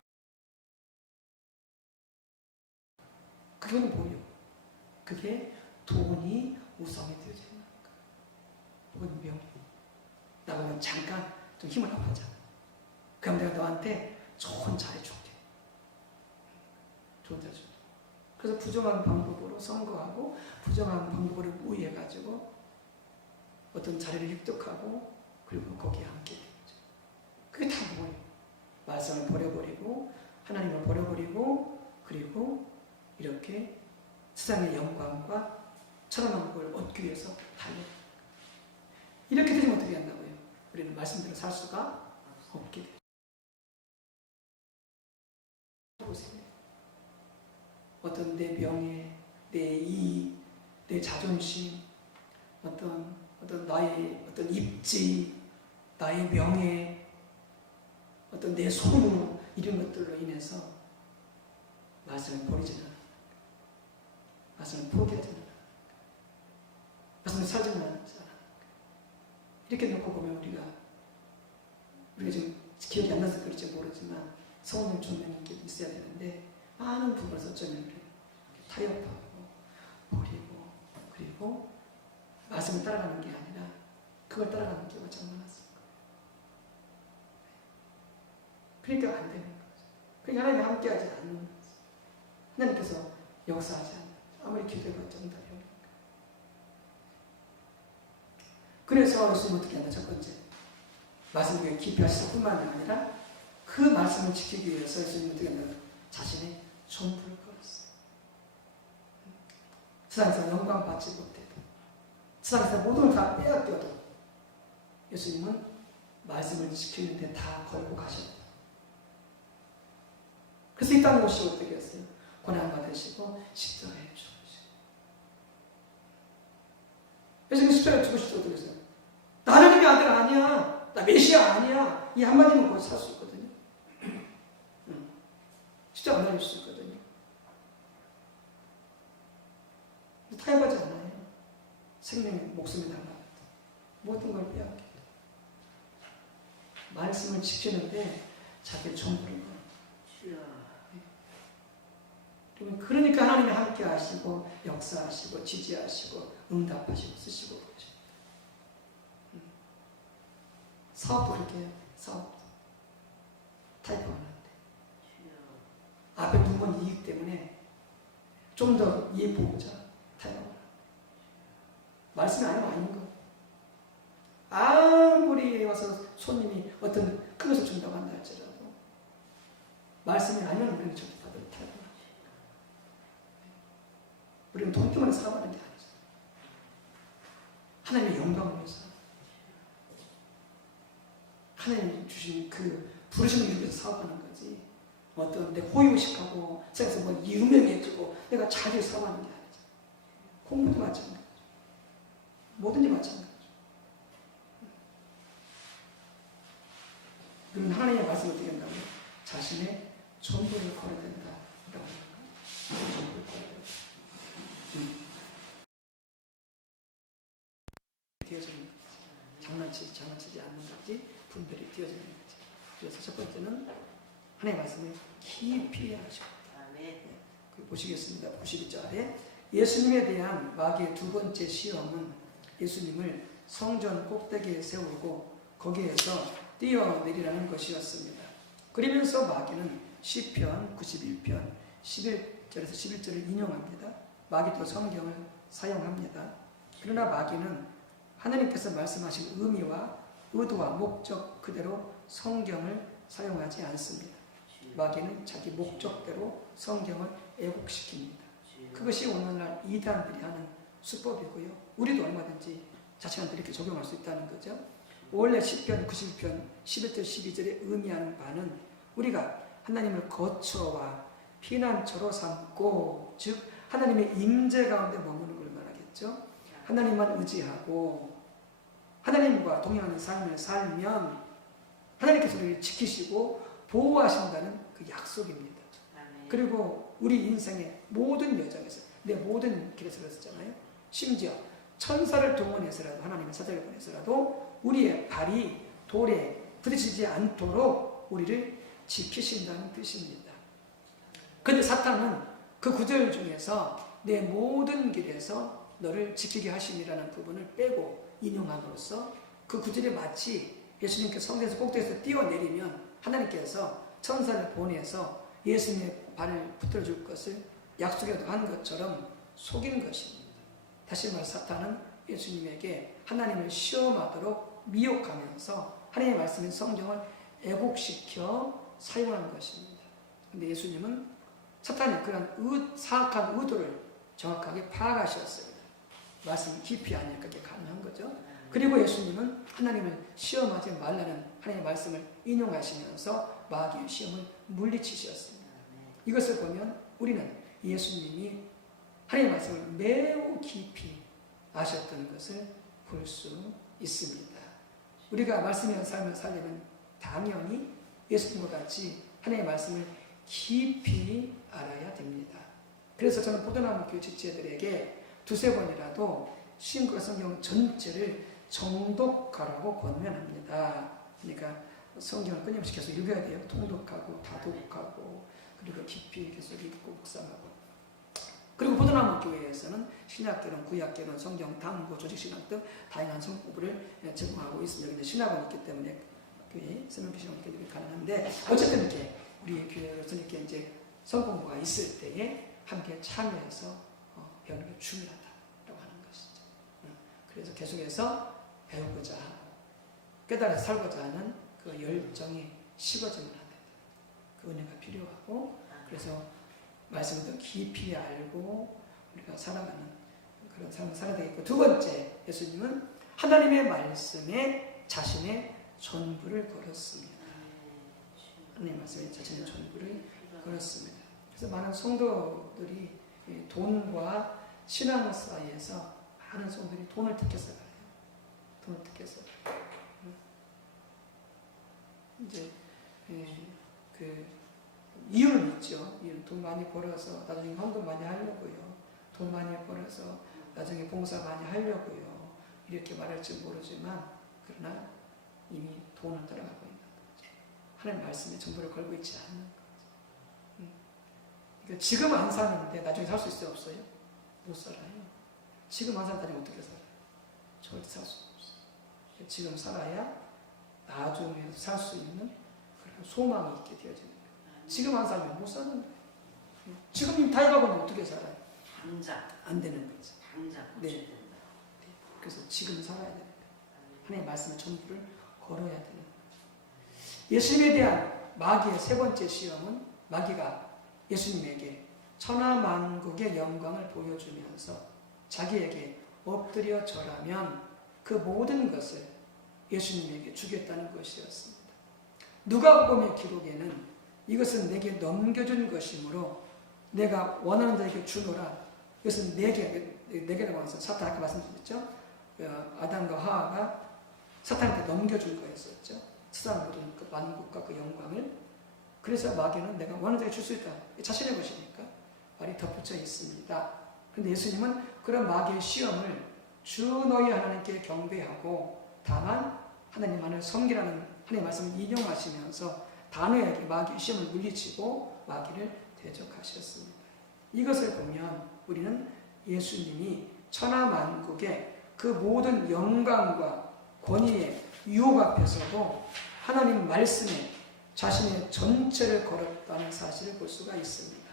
그건 뭐예요? 그게 돈이 우상이 되어지는 거예요. 혹은 명예. 나보면 잠깐 좀 힘을 합하자. 그럼 내가 너한테 좋은 자리 줄게. 좋은 자리 줄게. 그래서 부정한 방법으로 선거하고 부정한 방법으로 우위해가지고 어떤 자리를 획득하고 그리고 거기에 함께 되는 거죠. 그게 다 뭐예요? 말씀을 버려버리고 하나님을 버려버리고 그리고 이렇게 세상의 영광과 천하만국을 얻기 위해서 달려. 이렇게 되면 어떻게 한다고요? 우리는 말씀대로 살 수가 없게 돼요. 보세요. 어떤 내 명예, 내 이익, 내 자존심, 어떤 나의 어떤 입지, 나의 명예, 어떤 내 소유 이런 것들로 인해서 말씀을 버리지는 않아요. 말씀을 포기하지는 않아요. 말씀을 살지는 않아요. 이렇게 놓고 보면 우리가 지금 기억이 안 나서 그럴지 모르지만 성령 존명이 있어야 되는데 많은 부분에서 어쩌면 타협하고 버리고 그리고 말씀을 따라가는 게 아니라 그걸 따라가는 경우가 정말 많습니다. 그러니까 안 되는 거죠. 그러니까 하나님이 함께하지 않는 거죠. 하나님께서 역사하지 않는 거죠. 아무리 기도해봤자 응답이 없는 거예요. 그래서 예수님은 어떻게 한다? 첫 번째, 말씀을 깊이 하실 뿐만이 아니라 그 말씀을 지키기 위해서 예수님은 어떻게 한다? 자신의 전부를 걸었어요. 세상에서 영광 받지 못해도 세상에서 모든 걸 다 빼앗겨도 예수님은 말씀을 지키는데 다 걸고 가셨다. 그래서 이 땅에 오시고 어떻게 했어요? 고난받으시고 십자가에 죽으시고. 예수님 십자가에 죽으시고 어떻게 했어요? 나는 네 아들 아니야. 나 메시아 아니야. 이 한마디면 거의 살 수 있거든요. 십자가 날릴 수 있거든요. 타협하지 않아요. 생명의 목숨이 달라요. 모든 걸 빼앗겨. 말씀을 지키는데 자기를 전부는 거예요. 그러니까 하나님이 함께 하시고 역사하시고 지지하시고 응답하시고 쓰시고 그러죠. 사업도 그렇게 해요. 사업도 타협하면 안 돼. 앞에 누군 이익 때문에 좀 더 이해 보고자 타협하면 안 돼. 말씀이 아니면 아닌 거. 아무리 와서 손님이 어떤 큰 것을 준다고 한다 할지라도 말씀이 아니면 우리는 절대 받을 타협을 하죠. 우리는 돈 때문에 사업하는 게 아니죠. 하나님의 영광을 위해서, 하나님이 주신 그 부르심을 위해서 사업하는 거지. 어떤 내 호의무식하고 세상에서 뭐 유명해지고 내가 자기 사업하는 게 아니죠. 공부도 마찬가지죠. 뭐든지 마찬가지죠. 그러면 하나님의 말씀을 어떻게 한다고? 자신의 전부를 걸어야 된다. 전부를 걸어야 된다. 띄어지는 거지. 장난치지 않는 거지. 분별이 띄어지는 거지. 그래서 첫 번째는 하나님의 말씀을 깊이 하시고. 보시겠습니다. 92절에 예수님에 대한 마귀의 두 번째 시험은 예수님을 성전 꼭대기에 세우고 거기에서 뛰어내리라는 것이었습니다. 그러면서 마귀는 시편 91편 11절에서 11절을 인용합니다. 마귀도 성경을 사용합니다. 그러나 마귀는 하나님께서 말씀하신 의미와 의도와 목적 그대로 성경을 사용하지 않습니다. 마귀는 자기 목적대로 성경을 왜곡시킵니다. 그것이 오늘날 이단들이 하는 수법이고요. 우리도 얼마든지 자신한테 이렇게 적용할 수 있다는 거죠. 원래 시편 91편 11절 12절에 의미하는 바는 우리가 하나님을 거처와 피난처로 삼고, 즉 하나님의 임재 가운데 머무는 걸 말하겠죠. 하나님만 의지하고 하나님과 동행하는 삶을 살면 하나님께서 우리를 지키시고 보호하신다는 그 약속입니다. 그리고 우리 인생의 모든 여정에서, 내 모든 길에서 그랬었잖아요. 심지어 천사를 동원해서라도, 하나님의 사자를 보내서라도 우리의 발이 돌에 부딪히지 않도록 우리를 지키신다는 뜻입니다. 그런데 사탄은 그 구절 중에서 내 모든 길에서 너를 지키게 하심이라는 부분을 빼고 인용함으로써 그 구절이 마치 예수님께서 성전에서 꼭대기에서 뛰어내리면 하나님께서 천사를 보내서 예수님의 발을 붙들어 줄 것을 약속이라도 한 것처럼 속인 것입니다. 다시 말해 사탄은 예수님에게 하나님을 시험하도록 미혹하면서 하나님의 말씀인 성경을 왜곡시켜 사용한 것입니다. 그런데 예수님은 사탄의 그런 사악한 의도를 정확하게 파악하셨습니다. 말씀 깊이 아니까 그게 가능한 거죠. 그리고 예수님은 하나님을 시험하지 말라는 하나님의 말씀을 인용하시면서 마귀의 시험을 물리치셨습니다. 이것을 보면 우리는 예수님이 하나님의 말씀을 매우 깊이 아셨던 것을 볼 수 있습니다. 우리가 말씀의 삶을 살려면 당연히 예수님과 같이 하나님의 말씀을 깊이 알아야 됩니다. 그래서 저는 포도나무 교회 지체들에게 두세 번이라도 신과 성경 전체를 정독하라고 권면합니다. 그러니까 성경을 끊임없이 계속 읽어야 돼요. 통독하고 다독하고 그리고 깊이 계속 읽고 묵상하고. 그리고 포도나무 교회에서는 신약계론, 구약계론, 성경 탐구, 조직신학 등 다양한 성공부를 제공하고 있습니다. 근데 신학은 있기 때문에 교회 설명기시는 이렇게 가능한데 어쨌든 이렇게 우리 교회로서 이렇게 이제 성공부가 있을 때에 함께 참여해서 배우는 게 중요하다라고 하는 것이죠. 그래서 계속해서 배우고자 하고 깨달아 살고자 하는 그 열정이 식어지면 안 된다. 그 은혜가 필요하고 그래서 말씀을 더 깊이 알고 우리가 살아가는 그런 삶을 살아야 되겠고, 두 번째 예수님은 하나님의 말씀에 자신의 전부를 걸었습니다. 하나님 말씀에 자신의 전부를 걸었습니다. 그래서 많은 성도들이 돈과 신앙 사이에서 많은 성도들이 돈을 택해서 가요. 돈을 택해서. 이제 그 이유는 있죠. 이유는 돈 많이 벌어서 나중에 헌금 많이 하려고요. 돈 많이 벌어서 나중에 봉사 많이 하려고요. 이렇게 말할지 모르지만 그러나 이미 돈을 따라가고 있는 거죠. 하나님 말씀에 전부를 걸고 있지 않는 거죠. 그러니까 지금 안 사는데 나중에 살 수 있어요? 없어요? 못 살아요. 지금 안 산다니 어떻게 살아요? 절대 살 수 없어요. 지금 살아야 나중에 살 수 있는 그런 소망이 있게 되어지는 거예요. 지금 안 살면 못 사는 거예요. 지금 이미 다 해가고는 어떻게 살아요? 당장 안 되는 거죠. 당장 네. 그래서 지금 살아야 됩니다. 하나님의 말씀에 전부를 걸어야 되는 거예요. 예수님에 대한 마귀의 세 번째 시험은 마귀가 예수님에게 천하만국의 영광을 보여주면서 자기에게 엎드려 절하면 그 모든 것을 예수님에게 주겠다는 것이었습니다. 누가복음의 기록에는 이것은 내게 넘겨준 것이므로 내가 원하는 자에게 주노라. 이것은 내게라고 해서 사탄 아까 말씀드렸죠. 아담과 하와가 사탄한테 넘겨준 거였었죠. 세상 모든 그 만국과 그 영광을. 그래서 마귀는 내가 원하는 자에게 줄 수 있다. 자신의 것이니까 말이 덧붙여 있습니다. 그런데 예수님은 그런 마귀의 시험을 주 너희 하나님께 경배하고 다만 하나님만을 섬기라는 하나님의 말씀을 인용하시면서 단호하게 마귀의 시험을 물리치고 마귀를 대적하셨습니다. 이것을 보면 우리는 예수님이 천하만국의 그 모든 영광과 권위의 유혹 앞에서도 하나님 말씀에 자신의 전체를 걸었다는 사실을 볼 수가 있습니다.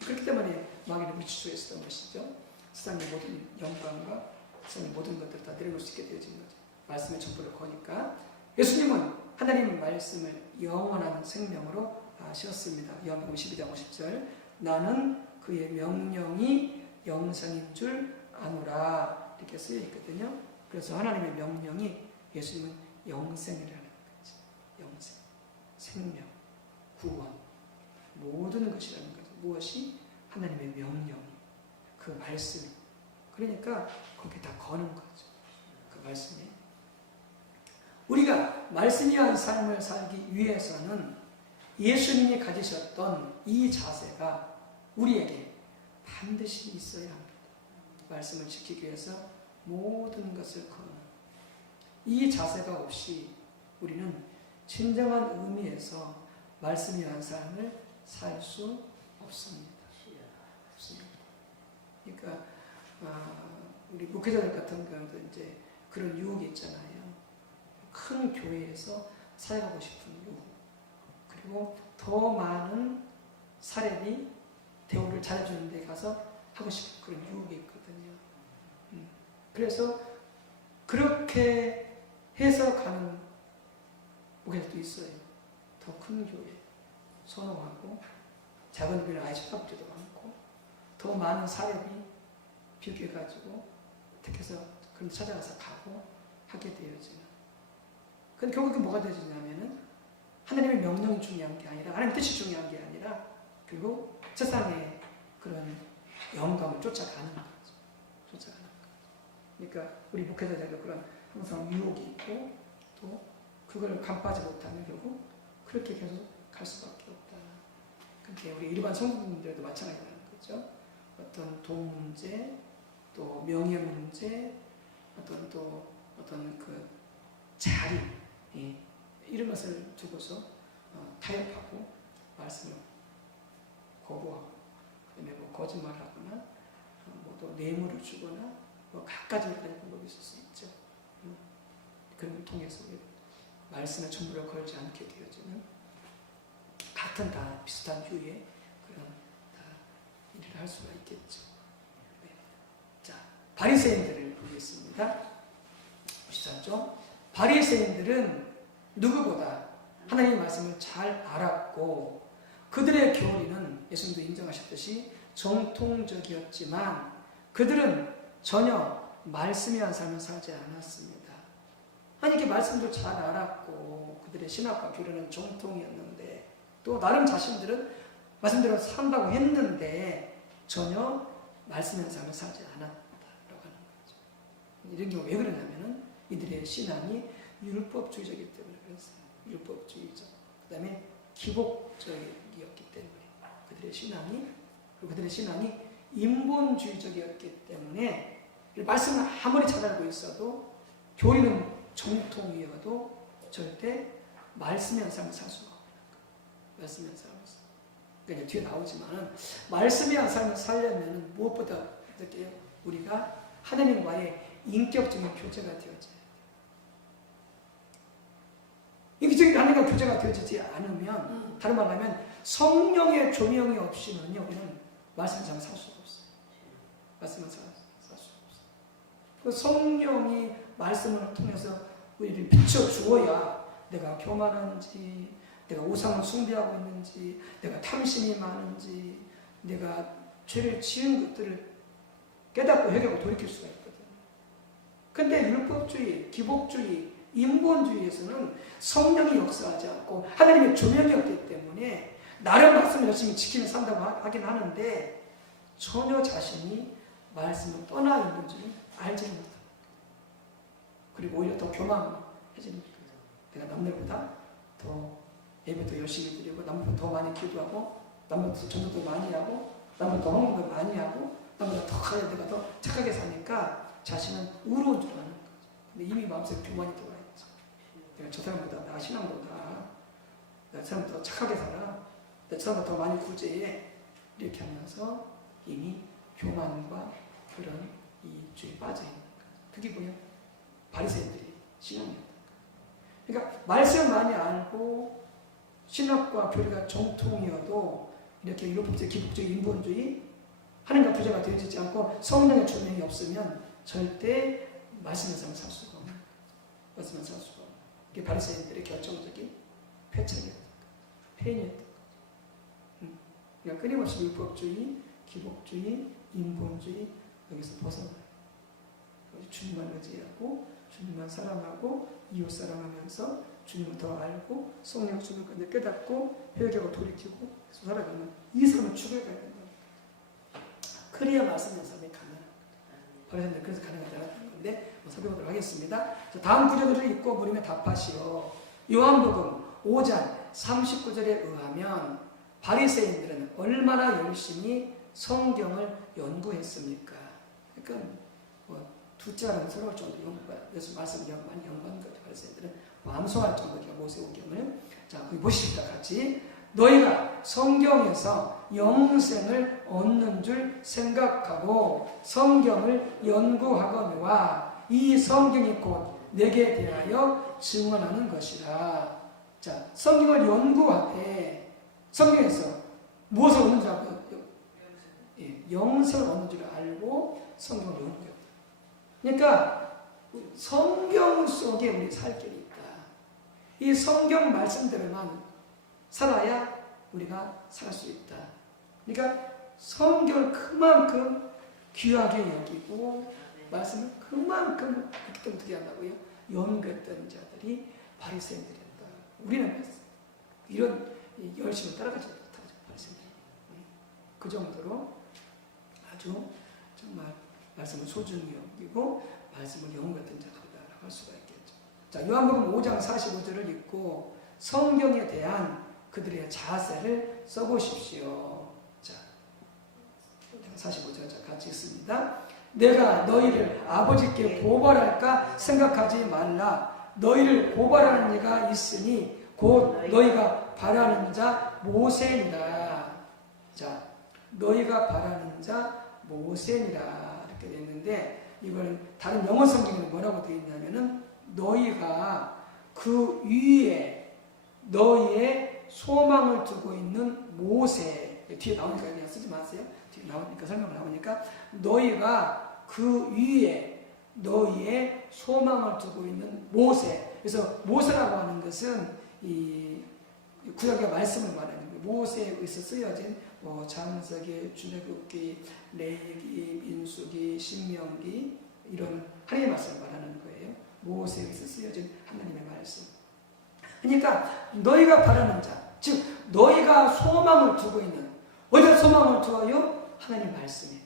그렇기 때문에 마귀를 물리칠 수 있었던 것이죠. 세상의 모든 영광과 세상의 모든 것들을 다 내려놓을 수 있게 되어진 거죠. 말씀의 전부를 거니까 예수님은 하나님 말씀을 영원한 생명으로 하셨습니다. 요한복음 12장 50절 나는 그의 명령이 영생인 줄 아노라 이렇게 쓰여 있거든요. 그래서 하나님의 명령이 예수님은 영생이라는 거죠. 영생, 생명, 구원 모든 것이라는 거죠. 무엇이? 하나님의 명령이 그 말씀. 그러니까 거기에 다 거는 거죠. 그 말씀에 우리가 말씀이한 삶을 살기 위해서는 예수님이 가지셨던 이 자세가 우리에게 반드시 있어야 합니다. 말씀을 지키기 위해서 모든 것을 거는 이 자세가 없이 우리는 진정한 의미에서 말씀이한 삶을 살 수 없습니다. 그러니까 우리 목회자들 같은 경우도 이제 그런 유혹이 있잖아요. 큰 교회에서 사역하고 싶은 유혹, 그리고 더 많은 사례비 대우를 잘해주는 데 가서 하고 싶은 그런 유혹이 있거든요. 그래서 그렇게 해서 가는 목회자도 있어요. 더 큰 교회 선호하고 작은 교회는 아예 쳐다보지도 않고 더 많은 사례비 비교해가지고 택해서 그런 데 찾아가서 가고 하게 되어지는. 근데 결국 뭐가 되어지냐면은 하나님의 명령이 중요한 게 아니라 하나님의 뜻이 중요한 게 아니라 결국 세상의 그런 영감을 쫓아가는 거죠. 쫓아가는 거죠. 그러니까 우리 목회자들도 그런 항상 유혹이 있고 또 그걸 간파하지 못하면 결국 그렇게 계속 갈 수밖에 없다. 근데 우리 일반 성도님들도 마찬가지라는 거죠. 어떤 돈 문제, 또 명예 문제, 어떤 그 자리, 이런 것을 두고서 타협하고 말씀을 거부하고 그다음에 뭐 거짓말하거나 또 뇌물을 주거나 갖가지 방법이 있을 수 있죠. 그런 걸 통해서 말씀의 전부를 걸지 않게 되어지는 같은 다 비슷한 유의 그런 다 일을 할 수가 있겠죠. 네. 자, 바리새인들을 보겠습니다. 14쪽. 바리새인들은 누구보다 하나님의 말씀을 잘 알았고 그들의 교리는 예수님도 인정하셨듯이 정통적이었지만 그들은 전혀 말씀이란 삶을 살지 않았습니다. 아니 이게 말씀도 잘 알았고 그들의 신학과 교류는 정통이었는데 또 나름 자신들은 말씀대로 산다고 했는데 전혀 말씀의 삶을 살지 않았다라고 하는 거죠. 이런 경우 왜 그러냐면은 이들의 신앙이 율법주의적이기 때문에 그랬어요. 율법주의적. 그 다음에 기복적이었기 때문에 그들의 신앙이 인본주의적이었기 때문에 말씀을 아무리 잘 알고 있어도 교리는 정통이어도 절대 말씀의 삶을 살 수가 없는 거예요. 말씀의 삶을 그러니까 뒤에 나오지만 말씀의 삶을 살려면 무엇보다 이렇게 우리가 하나님과의 인격적인 교제가 되어져야 돼요. 인격적인 하나님과 교제가 되어지지 않으면 다른 말로 하면 성령의 조명이 없이는요 우리는 말씀의 삶을 살 수가 없어요. 말씀을 살 수가 없어요. 그 성령이 말씀을 통해서 우리를 비춰주어야 내가 교만한지 내가 우상을 숭배하고 있는지 내가 탐심이 많은지 내가 죄를 지은 것들을 깨닫고 회개하고 돌이킬 수가 있거든요. 근데 율법주의, 기복주의, 인본주의에서는 성령이 역사하지 않고 하나님의 조명이 없기 때문에 나름 말씀을 열심히 지키며 산다고 하긴 하는데 전혀 자신이 말씀을 떠나 있는 줄 알지 못합니다. 그리고 오히려 더 교만해지는 거예요. 내가 남들보다 더 예배도 열심히 드리고 남보다 더 많이 기도하고 남보다 전도도 많이 하고 남보다 더 헌금도 많이 하고 남보다 더 가야 내가 더 착하게 사니까 자신은 의로운 줄 아는 거죠. 근데 이미 마음속에 교만이 들어와 있죠. 내가 저 사람보다 나 신앙보다 나 사람보다 더 착하게 살아 내 사람보다 더 많이 구제해 이렇게 하면서 이미 교만과 그런 이 죄에 빠져 있는 거죠. 그게 뭐야? 바리새인들이 신앙이었다. 그러니까 말씀 많이 알고 신학과 교리가 정통이어도 이렇게 율법주의, 기복주의, 인본주의 하나님과 교제가 되어지지 않고 성령의 조명이 없으면 절대 말씀의 삶을 살 수가 없는 거예요. 말씀을 살 수가 없는 거예요. 이게 바리새인들의 결정적인 패착이었던 거예요. 패인이었던 거예요. 그러니까 끊임없이 율법주의, 기복주의, 인본주의 여기서 벗어나요. 주님만 의지하고 주님만 사랑하고 이웃 사랑하면서 주님을 더 알고 성령 주님을 깨닫고 회개하고 돌이키고 살아가는 이 삶을 추구해가야 된다. 그래야 말씀의 삶이 가능합니다. 그래서 가능하다는 건데 살펴보도록 하겠습니다. 다음 구절을 읽고 물으면 답하시오. 요한복음 5장 39절에 의하면 바리새인들은 얼마나 열심히 성경을 연구했습니까? 그러니까 둘째랑 서로할 정도로 연구가 그래서 말씀을 많이 연구하는 거죠. 바리새인들은 완성할 정도로 모세오경을 자 거기 보십시다 같이 너희가 성경에서 영생을 얻는 줄 생각하고 성경을 연구하거니와 이 성경이 곧 내게 대하여 증언하는 것이라. 자 성경을 연구하되 성경에서 무엇을 얻는 줄 알고 영생을 얻는 줄 알고 성경을 연구해요. 그러니까 성경 속에 우리 살 길이 있다. 이 성경 말씀대로만 살아야 우리가 살 수 있다. 그러니까 성경을 그만큼 귀하게 여기고 말씀을 그만큼 어떻게 한다고요? 연구했던 자들이 바리새인들이었다. 우리는 이런 열심을 따라가지 못하죠. 바리새인들. 그 정도로 아주 정말 말씀을 소중히 여기고 말씀을 연구했던 자들이다라고 할 수가 있겠죠. 자, 요한복음 5장 45절을 읽고 성경에 대한 그들의 자세를 써보십시오. 자, 45절 같이 읽습니다. 내가 너희를 아버지께 고발할까 생각하지 말라. 너희를 고발하는 이가 있으니 곧 너희가 바라는 자 모세니라. 자, 너희가 바라는 자 모세니라 이렇게 되어 있는데 이걸 다른 영어 성경에는 뭐라고 되어 있냐면은 너희가 그 위에 너희의 소망을 두고 있는 모세 뒤에 나오니까 그냥 쓰지 마세요. 뒤에 나오니까 설명을 나오니까 너희가 그 위에 너희의 소망을 두고 있는 모세. 그래서 모세라고 하는 것은 이 구약의 말씀을 말하는 거예요. 모세에서 쓰여진 창세기, 출애굽기, 레위기, 민수기, 신명기 이런 하나님의 말씀을 말하는 거예요. 모세에서 쓰여진 하나님의 말씀. 그러니까 너희가 바라는 자, 즉 너희가 소망을 두고 있는, 어디다 소망을 두어요? 하나님 말씀에.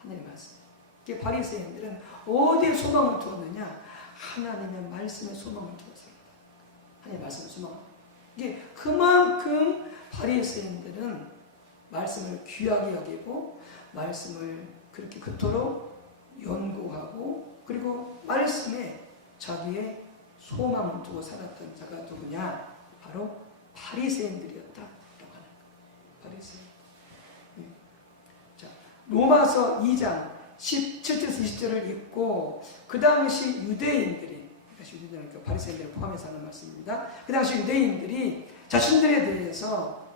하나님 말씀. 이게 바리새인들은 어디에 소망을 두었느냐? 하나님의 말씀에 소망을 두었어요. 하나님의 말씀에 소망을. 이게 그만큼 바리새인들은 말씀을 귀하게 여기고 말씀을 그렇게 그토록 연구하고 그리고 말씀에 자기의 소망을 두고 살았던 자가 누구냐? 바로 바리새인들이었다라고 하는 거예요. 바리새인. 자, 로마서 2장 17절에서 20절을 읽고 그 당시 유대인들이, 그러니까 바리새인들을 포함해서 하는 말씀입니다. 그 당시 유대인들이 자신들에 대해서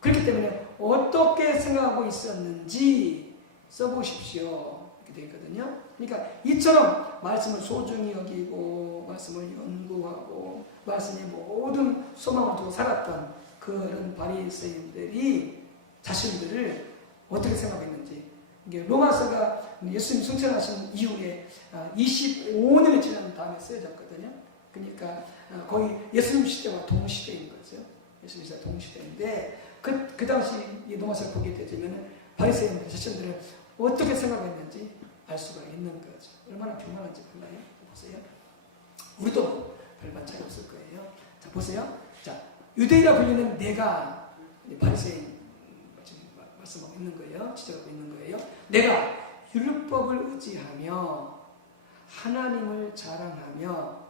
그렇기 때문에 어떻게 생각하고 있었는지 써보십시오. 이렇게 되어 있거든요. 그러니까 이처럼 말씀을 소중히 여기고 말씀을 연구하고 말씀에 모든 소망을 두고 살았던 그런 바리새인들이 자신들을 어떻게 생각했는지, 이게 로마서가 예수님 승천하신 이후에 25년이 지난 다음에 쓰여졌거든요. 그러니까 거의 예수님 시대와 동시대인 거죠. 예수님 시대와 동시대인데 그 당시 이 로마서를 보게 되면 바리새인들 자신들을 어떻게 생각했는지 알 수가 있는 거죠. 얼마나 교만한지 몰라요. 보세요. 우리도 별반 차이 없을 거예요. 자, 보세요. 자, 유대인이라 불리는 내가, 바리새인 지금 말씀하고 있는 거예요. 지적하고 있는 거예요. 내가 율법을 의지하며 하나님을 자랑하며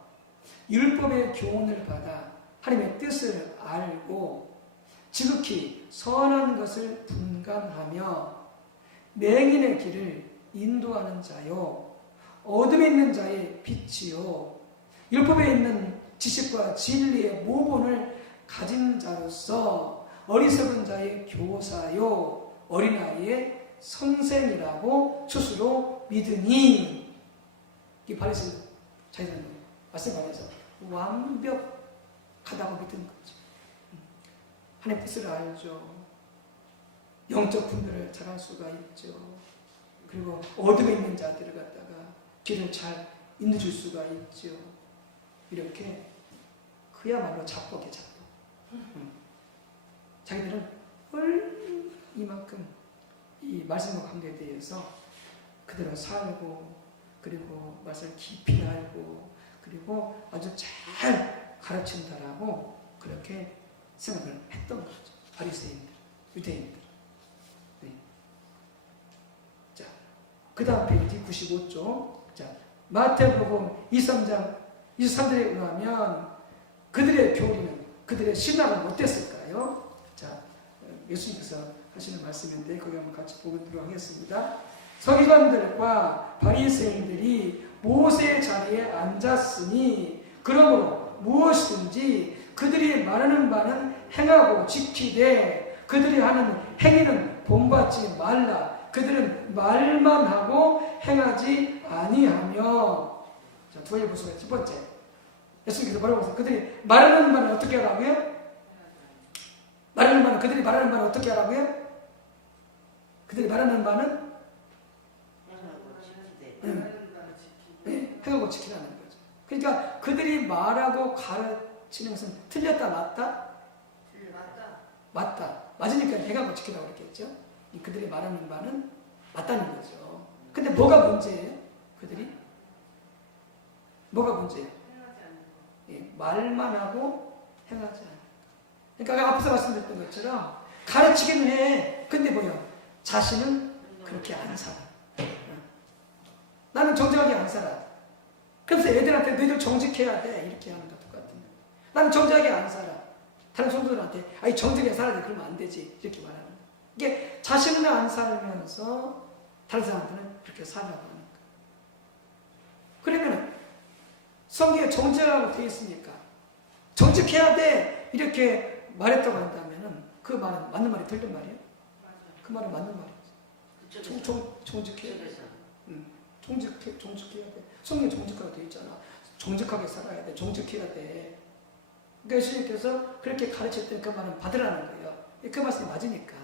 율법의 교훈을 받아 하나님의 뜻을 알고 지극히 선한 것을 분간하며 맹인의 길을 인도하는 자요, 어둠에 있는 자의 빛이요, 율법에 있는 지식과 진리의 모본을 가진 자로서 어리석은 자의 교사요, 어린아이의 선생이라고 스스로 믿으니, 이 바리새인 자기들 말씀 안에서 완벽하다고 믿은 거죠. 하나님 뜻을 알죠. 영적 분별을 잘할 수가 있죠. 그리고 어둠에 있는 자들을 갖다가 길을 잘 인도줄 수가 있죠. 이렇게 그야말로 자뻑이에요, 자뻑. 자기들은 이만큼 이 말씀과 관계에 대해서 그대로 살고 그리고 말씀을 깊이 알고 그리고 아주 잘 가르친다라고 그렇게 생각을 했던 거죠. 바리새인들, 유대인들. 네. 자, 그 다음 페이지 95쪽. 자, 마태복음 23장 23절에 의하면 그들의 교리는, 그들의 신앙은 어땠을까요? 자, 예수님께서 하시는 말씀인데 거기 한번 같이 보도록 하겠습니다. 서기관들과 바리새인들이 모세의 자리에 앉았으니 그러므로 무엇이든지 그들이 말하는 바는 행하고 지키되 그들이 하는 행위는 본받지 말라. 그들은 말만 하고 행하지 아니하며. 자, 두 가지 보세요. 첫 번째, 예수님께서 뭐라고 하세요? 그들이 말하는 바는 어떻게 하라고요? 그들이 말하는 바는 어떻게 하라고요? 그들이 말하는 바는 행하고 지키라는 거죠. 그러니까 그들이 말하고 가르치는 것은 틀렸다, 맞다? 맞다. 맞으니까 행하고 지키라고 그랬겠죠. 그들이 말하는 바는 맞다는 거죠. 근데 뭐가 문제예요? 그들이? 뭐가 문제예요? 말만 하고 행하지 않아요. 그러니까 앞서 말씀드렸던 것처럼 가르치기는 해. 근데 뭐야? 자신은 그렇게 안 살아. 나는 정직하게 안 살아. 그래서 애들한테 너희들 정직해야 돼. 이렇게 하는 것 똑같은 거야. 나는 정직하게 안 살아. 다른 성도들한테 아니 정직하게 살아야 돼. 그러면 안 되지. 이렇게 말하는 거야. 이게 자신은 안 살면서 다른 사람들은 그렇게 살라고 하는 거야. 그러면 성경에 정직하라고 되어 있으니까 정직해야 돼. 이렇게 말했다고 한다면 그 말은 맞는 말이 틀린 말이에요? 그 말은 맞는 말이에요. 정직해야 돼. 정직해야 돼. 성경에 정직하게 되어 있잖아. 정직하게 살아야 돼. 정직해야 돼. 그러니까 예수님께서 그렇게 가르칠 때 그 말은 받으라는 거예요. 그 말씀이 맞으니까.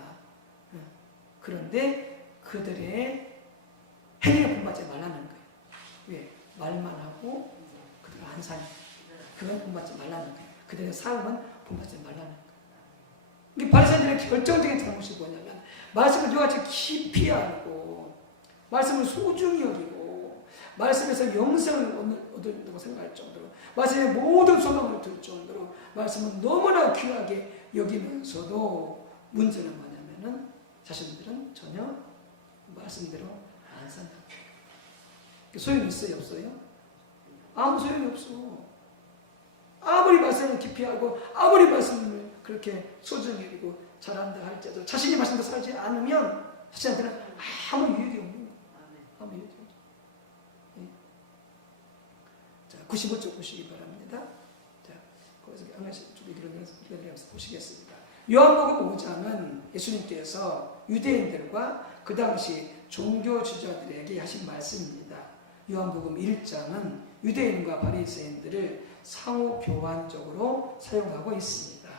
그런데 그들의 행위를 본받지 말라는 거예요. 왜? 말만 하고 그대로 안 사니 그건 본받지 말라는 거예요. 그들의 삶은 본받지 말라는 거예요. 이게 바리새인들의 결정적인 잘못이 뭐냐면 말씀을 이와 같이 깊이 알고 말씀을 소중히 여기고 말씀에서 영생을 얻는다고 생각할 정도로 말씀의 모든 소망을 들 정도로 말씀은 너무나 귀하게 여기면서도 문제는 뭐냐면은 자신들은 전혀 말씀대로 안 산다. 소용이 있어요, 없어요? 아무 소용이 없어. 아무리 말씀을 깊이 알고 아무리 말씀을 그렇게 소중히 여기고 잘한다 할지라도 자신이 말씀대로 살지 않으면 자신한테는 아무 유익이 없는 거예요. 아무 유익이 없는 거예요. 자, 95쪽 보시기 바랍니다. 자, 거기서 한 가지 쭉 읽으면서 보시겠습니다. 요한복음 5장은 예수님께서 유대인들과 그 당시 종교 지도자들에게 하신 말씀입니다. 요한복음 1장은 유대인과 바리새인들을 상호 교환적으로 사용하고 있습니다.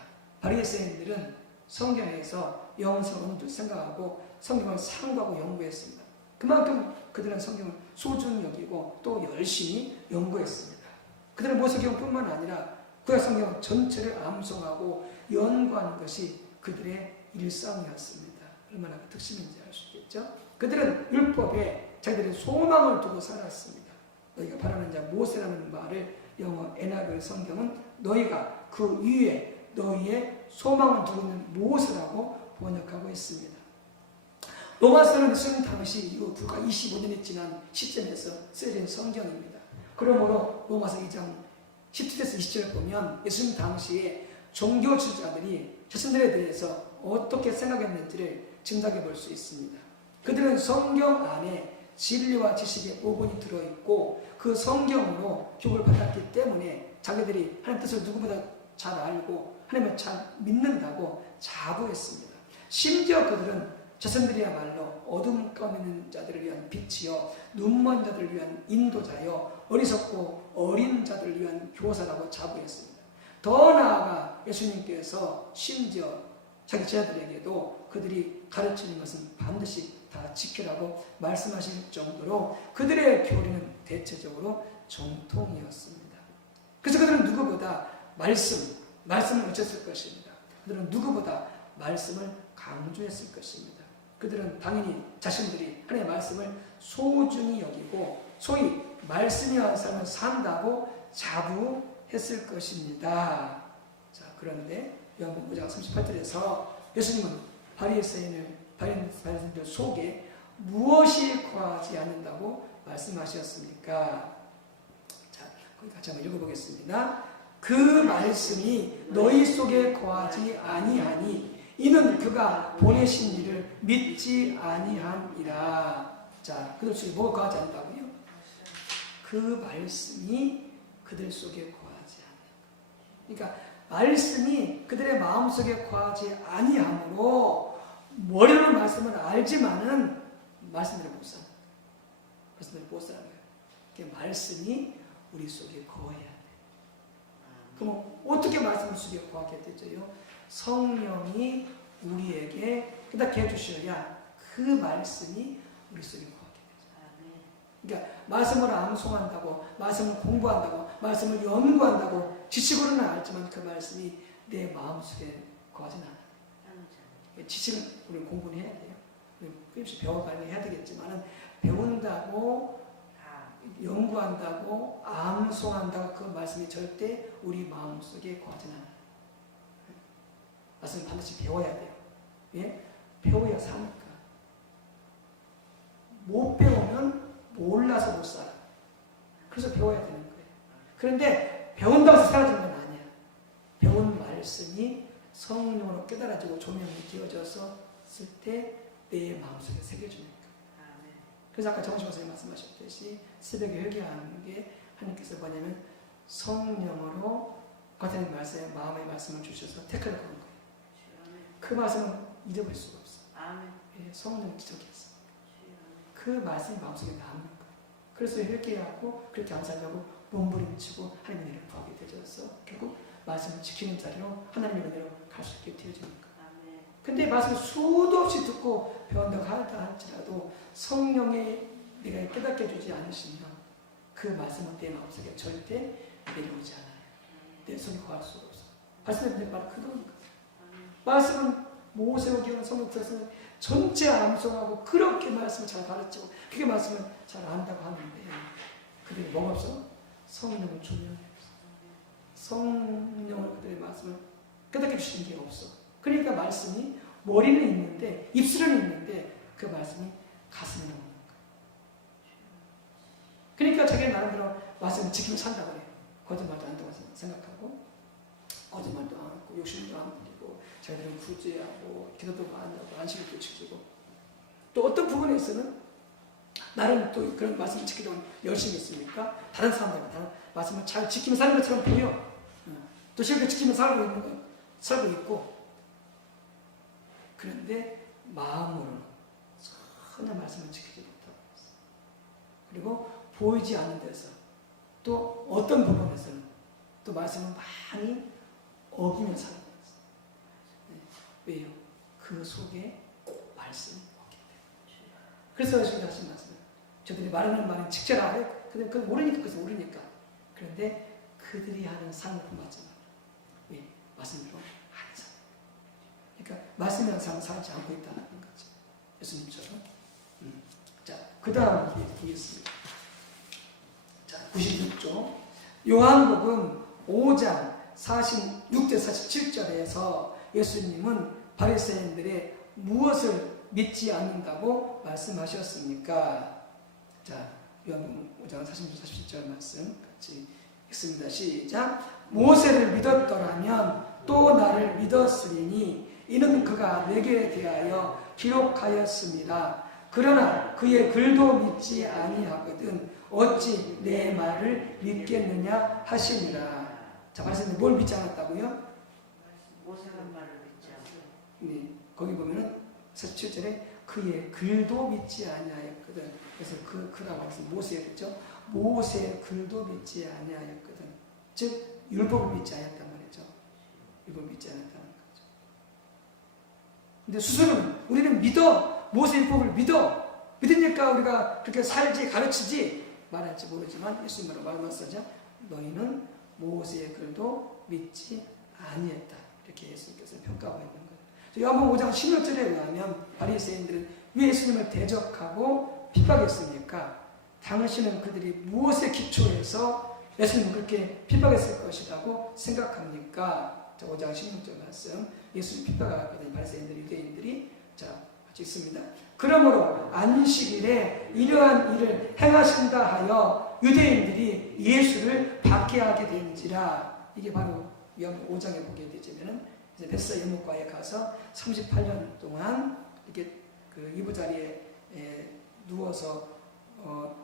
바리새인들은 성경에서 영성은 늘 생각하고 성경을 상고하고 연구했습니다. 그만큼 그들은 성경을 소중히 여기고 또 열심히 연구했습니다. 그들은 모세경뿐만 아니라 구약 성경 전체를 암송하고 연구하는 것이 그들의 일상이었습니다. 얼마나 그 특심인지 알 수 있겠죠? 그들은 율법에 자기들의 소망을 두고 살았습니다. 너희가 바라는 자 모세라는 말을 영어 NIV 성경은 너희가 그 위에 너희의 소망을 두고 있는 모세라고 번역하고 있습니다. 로마서는 쓰는 당시 이후 불과 25년이 지난 시점에서 쓰여진 성경입니다. 그러므로 로마서 2장 17절에서 20절을 보면 예수님 당시에 종교 지도자들이 자신들에 대해서 어떻게 생각했는지를 짐작해 볼 수 있습니다. 그들은 성경 안에 진리와 지식의 오본이 들어있고 그 성경으로 교육을 받았기 때문에 자기들이 하나님 뜻을 누구보다 잘 알고 하나님을 잘 믿는다고 자부했습니다. 심지어 그들은 자신들이야말로 어둠 가운데 있는 자들을 위한 빛이요 눈먼 자들을 위한 인도자요 어리석고 어린 자들을 위한 교사라고 자부했습니다. 더 나아가 예수님께서 심지어 자기 제자들에게도 그들이 가르치는 것은 반드시 다 지키라고 말씀하실 정도로 그들의 교리는 대체적으로 정통이었습니다. 그래서 그들은 누구보다 말씀을 어쨌을 것입니다. 그들은 누구보다 말씀을 강조했을 것입니다. 그들은 당연히 자신들이 하나님의 말씀을 소중히 여기고 소위 말씀이 한 삶을 산다고 자부했을 것입니다. 자, 그런데 요한복음 5장 38절에서 예수님은 바리새인들 속에 무엇이 거하지 않는다고 말씀하셨습니까? 자, 거기 같이 한번 읽어보겠습니다. 그 말씀이 너희 속에 거하지 아니하니 이는 그가 보내신 이를 믿지 아니함이라. 자, 그들 속에 뭐가 거하지 않는다고요? 그 말씀이 그들 속에 거하지 않는. 그러니까 말씀이 그들의 마음속에 거하지 아니하므로 머리로 말씀을 알지만은 말씀대로 못 살아. 말씀대로 못 살아요. 그러니까 말씀이 우리 속에 거해야 돼. 그럼 어떻게 말씀을 속에 거하게 되죠? 성령이 우리에게 깨닫게 해주셔야 그 말씀이 우리 속에 거하게 되죠. 그러니까 말씀을 암송한다고, 말씀을 공부한다고, 말씀을 연구한다고 지식으로는 알지만 그 말씀이 내 마음속에 거하진 않아요. 지식은 우리 공부는 해야 돼요. 끊임없이 배워가는 해야 되겠지만 배운다고 연구한다고 암송한다고 그 말씀이 절대 우리 마음속에 거하진 않아요. 말씀을 반드시 배워야 돼요. 예? 배워야 사니까. 못 배우면 몰라서 못 살아. 그래서 배워야 되는 거예요. 그런데 배운다고 해서 사라지는 건 아니야. 배운 말씀이 성령으로 깨달아지고 조명이 되어져서 쓸 때 내 마음속에 새겨주니까. 그래서 아까 정신 목사님 말씀하셨듯이 새벽에 회개하는 게 하나님께서 뭐냐면 성령으로 같은 말씀에 마음의 말씀을 주셔서 태클을 거는 거예요. 그 말씀은 잊어버릴 수가 없어. 예, 성령이 지적했어. 그 말씀이 마음속에 남는 거예요. 그래서 회개하고 그렇게 안 살려고 몸부림치고 하나님의 은혜를 구하게 되어서 결국 말씀을 지키는 자리로 하나님의 은혜로 갈 수 있게 되어지니까. 근데 말씀을 수도 없이 듣고 배운다고 하다 할지라도 성령이 내가 깨닫게 해주지 않으시면 그 그 말씀은 내 마음속에 절대 내려오지 않아요. 내 손이 구할 수가 없어. 말씀의 바로 그거니까. 말씀은 모세오경은 성경에서는 전체 암송하고 그렇게 말씀을 잘 가르치고 그게 말씀을 잘 안다고 하는데 그들이 뭐가 없어? 성령을 조명해. 성령을 그들의 말씀을 깨닫게 주시는 게 없어. 그러니까 말씀이 머리는 있는데 입술은 있는데 그 말씀이 가슴에 없는 거야. 그러니까 자기는 나름대로 말씀을 지키며 산다고 그래요. 거짓말도 안 한다고 생각하고 거짓말도 안 하고 욕심도 안 부리고 자기들은 구제하고 기도도 많이 하고 안식일도 지키고 또 어떤 부분에서는 나름 또 그런 말씀을 지키려고 열심히 했으니까 다른 사람들은 다른 말씀을 잘 지키며 사는 것처럼 보여. 또 실제 지키며 살고 있고 그런데 마음으로는 전혀 말씀을 지키지 못하고 있어. 그리고 보이지 않는 데서 또 어떤 부분에서는 또 말씀을 많이 어기며 살고 있어. 왜요? 그 속에 꼭 말씀이 없기 때문에. 그래서 예수님이 하신 말씀을 저들이 말하는 말은 직제라 해. 근데 그건 모르니까 그래서 모르니까. 그런데 그들이 하는 삶을 본받잖아. 왜? 말씀으로 하는 삶. 그러니까 말씀이라는 삶을 살지 않고 있다는 거지. 예수님처럼. 자, 그 다음 보겠습니다. 자, 96조. 요한복음 5장 46절 47절에서 예수님은 바리새인들의 무엇을 믿지 않는다고 말씀하셨습니까? 자, 요한복음 5장 46, 47절 말씀 같이 읽습니다. 시작. 모세를 믿었더라면 또 나를 믿었으리니 이는 그가 내게 대하여 기록하였습니다. 그러나 그의 글도 믿지 아니하거든 어찌 내 말을 믿겠느냐 하시니라. 자, 말씀에 뭘 믿지 않았다고요? 모세가 말을 믿지 않고. 네, 거기 보면은 47절에 그의 글도 믿지 아니하였거든. 그래서 그라고 해서 모세였죠. 모세의 글도 믿지 아니하였거든. 즉 율법을 믿지 않았단 말이죠. 율법을 믿지 않았다는 거죠. 근데 스스로는 우리는 믿어. 모세 율법을 믿어. 믿으니까 우리가 그렇게 살지 가르치지 말할지 모르지만 예수님으로 말하면서죠. 너희는 모세의 글도 믿지 아니했다. 이렇게 예수님께서 평가하고 있는 거예요. 요한복음 5장 16절에 의하면 바리새인들은 왜 예수님을 대적하고 핍박했습니까? 당신은 그들이 무엇에 기초해서 예수님을 그렇게 핍박했을 것이라고 생각합니까? 자, 5장 16절 말씀. 예수님 핍박하거든요. 바리새인들, 유대인들이. 자, 같이 읽습니다. 그러므로 안식일에 이러한 일을 행하신다 하여 유대인들이 예수를 박해하게 된지라. 이게 바로 요한복음 5장에 보게 되자면은 이제 벳사 연못가에 가서 38년 동안 이렇게 그 이부자리에 누워서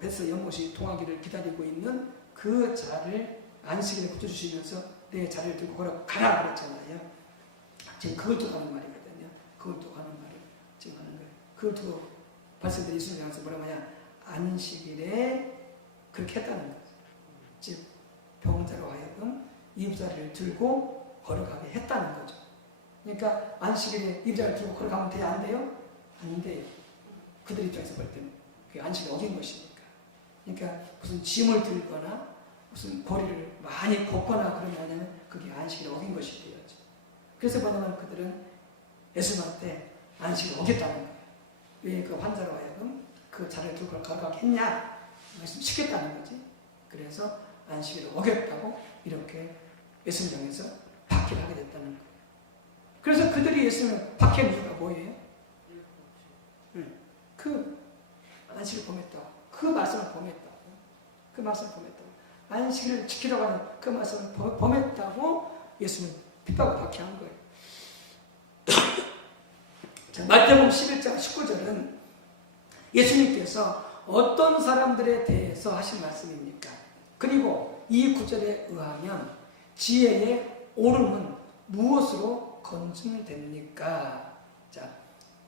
벳사 연못이 통하기를 기다리고 있는 그 자를 안식일에 붙여주시면서 내 자리를 들고 가라 그랬잖아요. 지금 그걸 또 하는 말이거든요. 그걸 또 하는 말을 지금 하는 거예요. 그걸 또 바리새인들이 예수님을 향해서 뭐라고 하냐? 안식일에 그렇게 했다는 거죠. 즉 병자로 하여금 이부자리를 들고 걸어가게 했다는 거죠. 그러니까 안식일에 이부자리를 들고 걸어가면 돼요? 안 돼요? 안 돼요. 그들 입장에서 볼 때는 그게 안식을 어긴 것이니까. 그러니까 무슨 짐을 들거나 무슨 거리를 많이 걷거나 그러면 그게 안식을 어긴 것이 되어야죠. 그래서 뭐냐면 그들은 예수님한테 안식을 어겼다는 거예요. 왜 그 환자로 하여금 그 자리를 들고 걸어가게 했냐? 말씀 시켰다는 거지. 그래서 안식일을 어겼다고 이렇게 예수님 향해서 박해를 하게 됐다는 거예요. 그래서 그들이 예수님을 박해한 이유가 뭐예요? 그 안식을 범했다고. 그 말씀을 범했다고. 그 말씀을 범했다고. 안식일을 지키라고 하는 그 말씀을 범했다고 예수님은 핍박을 박해한 거예요. 자, 마태복음 11장 19절은 예수님께서 어떤 사람들에 대해서 하신 말씀입니까? 그리고 이 구절에 의하면 지혜의 오름은 무엇으로 검증됩니까? 자,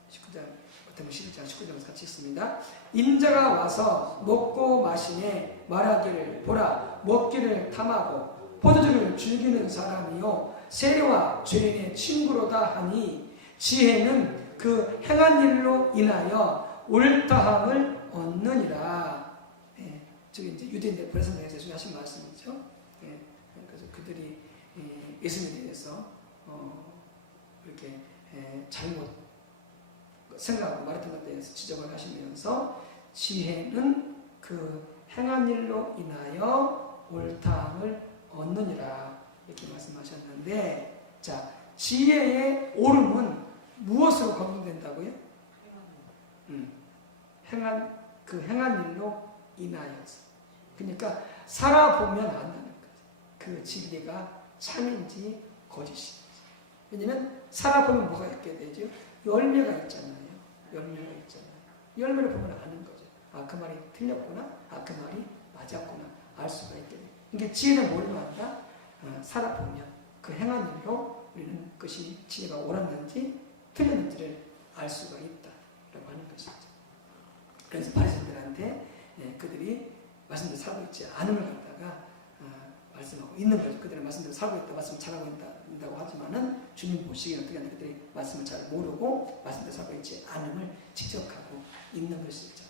19장, 마태복음 11장 19절에서 같이 있습니다. 인자가 와서 먹고 마시네 말하기를 보라 먹기를 탐하고 포도주를 즐기는 사람이요 세례와 죄인의 친구로다 하니 지혜는 그 행한 일로 인하여 옳다함을 얻느니라. 네. 저기 이제 유대인들 브레선에서 예수님 하신 말씀이죠. 예, 그래서 그들이 예수님에 대해서 이렇게 잘못 생각하고 말했던 것에 대해서 지적을 하시면서 지혜는 그 행한 일로 인하여 옳다함을 얻느니라 이렇게 말씀하셨는데, 자, 지혜의 옳음은 무엇으로 검증된다고요? 행한 일로 인하여서. 그러니까 살아보면 안다는 거죠. 그 진리가 참인지 거짓인지. 왜냐면 살아보면 뭐가 있게 되죠? 열매가 있잖아요. 열매가 있잖아요. 열매를 보면 아는 거죠. 아, 그 말이 틀렸구나. 아, 그 말이 맞았구나. 알 수가 있게 돼요. 이게 지혜는 뭘로 한다? 살아보면 그 행한 일로 우리는 그것이 지혜가 옳았는지 틀렸는지를 알 수가 있다라고 하는 것이죠. 그래서 바리새인들한테 그들이 말씀대로 살고 있지 않음을 갖다가 말씀하고 있는 거죠. 그들은 말씀대로 살고 있다, 말씀을 잘하고 있다고 하지만은 주님 보시기에는 어떻게 하냐, 그들이 말씀을 잘 모르고 말씀대로 살고 있지 않음을 직접하고 있는 것이죠.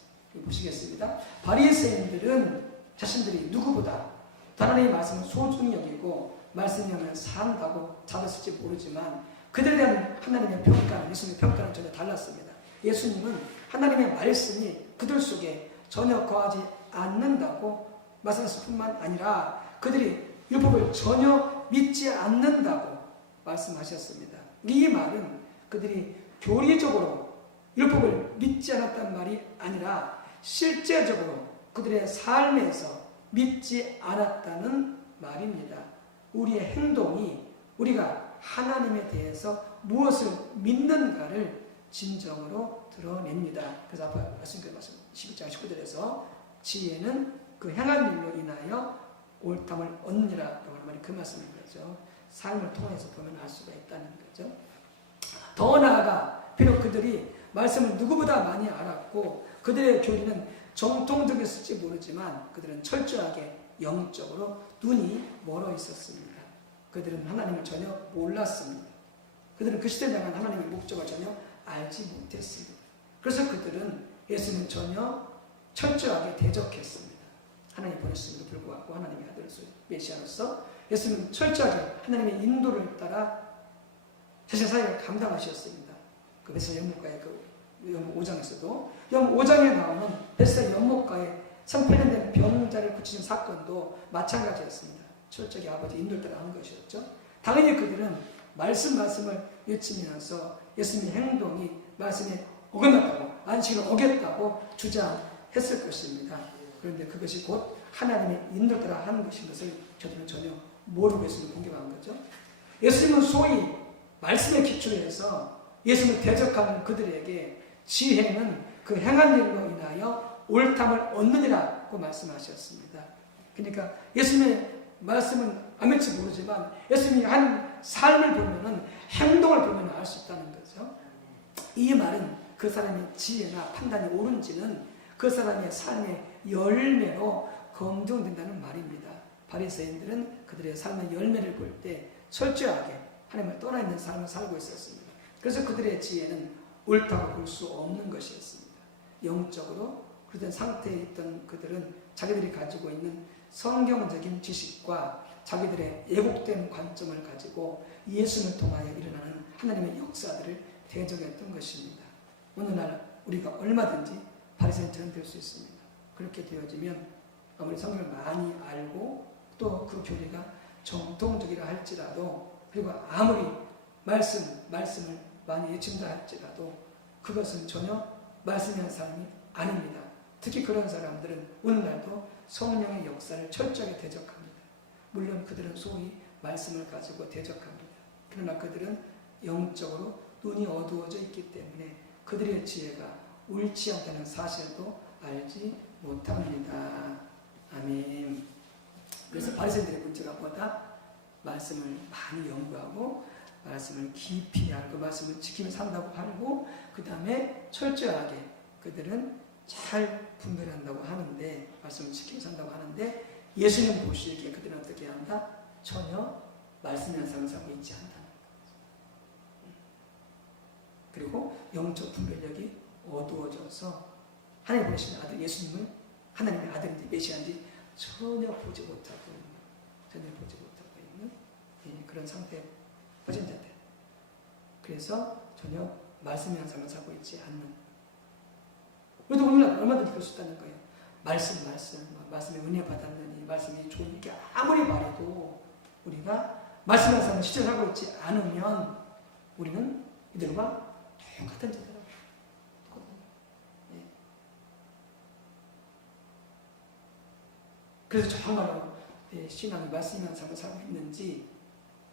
보시겠습니다. 바리새인들은 자신들이 누구보다 하나님의 말씀을 소중히 여기고 말씀이 하면 산다고 잡았을지 모르지만 그들에 대한 하나님의 평가는, 예수님의 평가는 전혀 달랐습니다. 예수님은 하나님의 말씀이 그들 속에 전혀 거하지 않는다고 말씀하실 뿐만 아니라 그들이 율법을 전혀 믿지 않는다고 말씀하셨습니다. 이 말은 그들이 교리적으로 율법을 믿지 않았단 말이 아니라 실제적으로 그들의 삶에서 믿지 않았다는 말입니다. 우리의 행동이 우리가 하나님에 대해서 무엇을 믿는가를 진정으로 드러냅니다. 그래서 아까 말씀드린 말씀 11장 19절에서 지혜는 그 행한 일로 인하여 옳담을 얻느니라고 하는 말이 그 말씀인 거죠. 삶을 통해서 보면 알 수가 있다는 거죠. 더 나아가 비록 그들이 말씀을 누구보다 많이 알았고 그들의 교리는 정통적이었을지 모르지만 그들은 철저하게 영적으로 눈이 멀어 있었습니다. 그들은 하나님을 전혀 몰랐습니다. 그들은 그 시대에 향한 하나님의 목적을 전혀 알지 못했습니다. 그래서 그들은 예수님을 전혀 철저하게 대적했습니다. 하나님 보내심에도 불구하고 하나님의 아들 메시아로서 예수님은 철저하게 하나님의 인도를 따라 자신의 사역을 감당하셨습니다. 그 베스다 연못가의 그 5장에서도 5장에 나오는 베스다 연못가에 성편련된 병자를 고치신 사건도 마찬가지였습니다. 철저하게 아버지 인도를 따라 하는 것이었죠. 당연히 그들은 말씀을 외치면서 예수님의 행동이 말씀에 어긋났다고, 안식을 어겼다고 주장했을 것입니다. 그런데 그것이 곧 하나님의 인도를 따라 하는 것인 것을 저들은 전혀 모르고 예수님을 공격한 거죠. 예수님은 소위 말씀에 기초해서 예수님을 대적하는 그들에게 지혜는 그 행한 일로 인하여 옳담을 얻느니라고 말씀하셨습니다. 그러니까 예수님의 말씀은 안 믿지 모르지만 예수님이 한 삶을 보면은, 행동을 보면 알 수 있다는 거죠. 이 말은 그 사람의 지혜나 판단이 옳은지는 그 사람의 삶의 열매로 검증된다는 말입니다. 바리새인들은 그들의 삶의 열매를 볼 때 철저하게 하나님을 떠나 있는 삶을 살고 있었습니다. 그래서 그들의 지혜는 옳다고 볼 수 없는 것이었습니다. 영적으로 그런 상태에 있던 그들은 자기들이 가지고 있는 성경적인 지식과 자기들의 예곡된 관점을 가지고 예수님을 통하여 일어나는 하나님의 역사들을 대적했던 것입니다. 오늘날 우리가 얼마든지 바리새인처럼 될 수 있습니다. 그렇게 되어지면 아무리 성경을 많이 알고 또 그 교리가 정통적이라 할지라도, 그리고 아무리 말씀을 많이 외친다 할지라도 그것은 전혀 말씀의 사람이 아닙니다. 특히 그런 사람들은 오늘날도 성령의 역사를 철저하게 대적합니다. 물론 그들은 소위 말씀을 가지고 대적합니다. 그러나 그들은 영적으로 눈이 어두워져 있기 때문에 그들의 지혜가 옳지 않다는 사실도 알지 못합니다. 아멘. 그래서 바리새인들의 문제가 뭐다? 말씀을 많이 연구하고 말씀을 깊이 알고 말씀을 지키며 산다고 하고, 그 다음에 철저하게 그들은 잘 분별한다고 하는데, 말씀을 지키며 산다고 하는데, 예수님 보시기에 그들은 어떻게 한다? 전혀 말씀이라는 사람을 살고 있지 않다는 거죠. 그리고 영적 분별력이 어두워져서 하나님 보내신 아들 예수님을 하나님의 아들인지 메시아인지 전혀 보지 못하고 있는 그런 상태에 빠진 자들. 그래서 전혀 말씀의 삶을 살고 있지 않는. 우리도 얼마든지 그럴 수 있다는 거예요. 말씀의 은혜 받았느니, 말씀이 좋으니까 아무리 말해도 우리가 말씀의 삶을 실천하고 있지 않으면 우리는 이들과 똑같은 자들이라고. 그래서 정말로 내 신앙이 말씀의 삶을 살고 있는지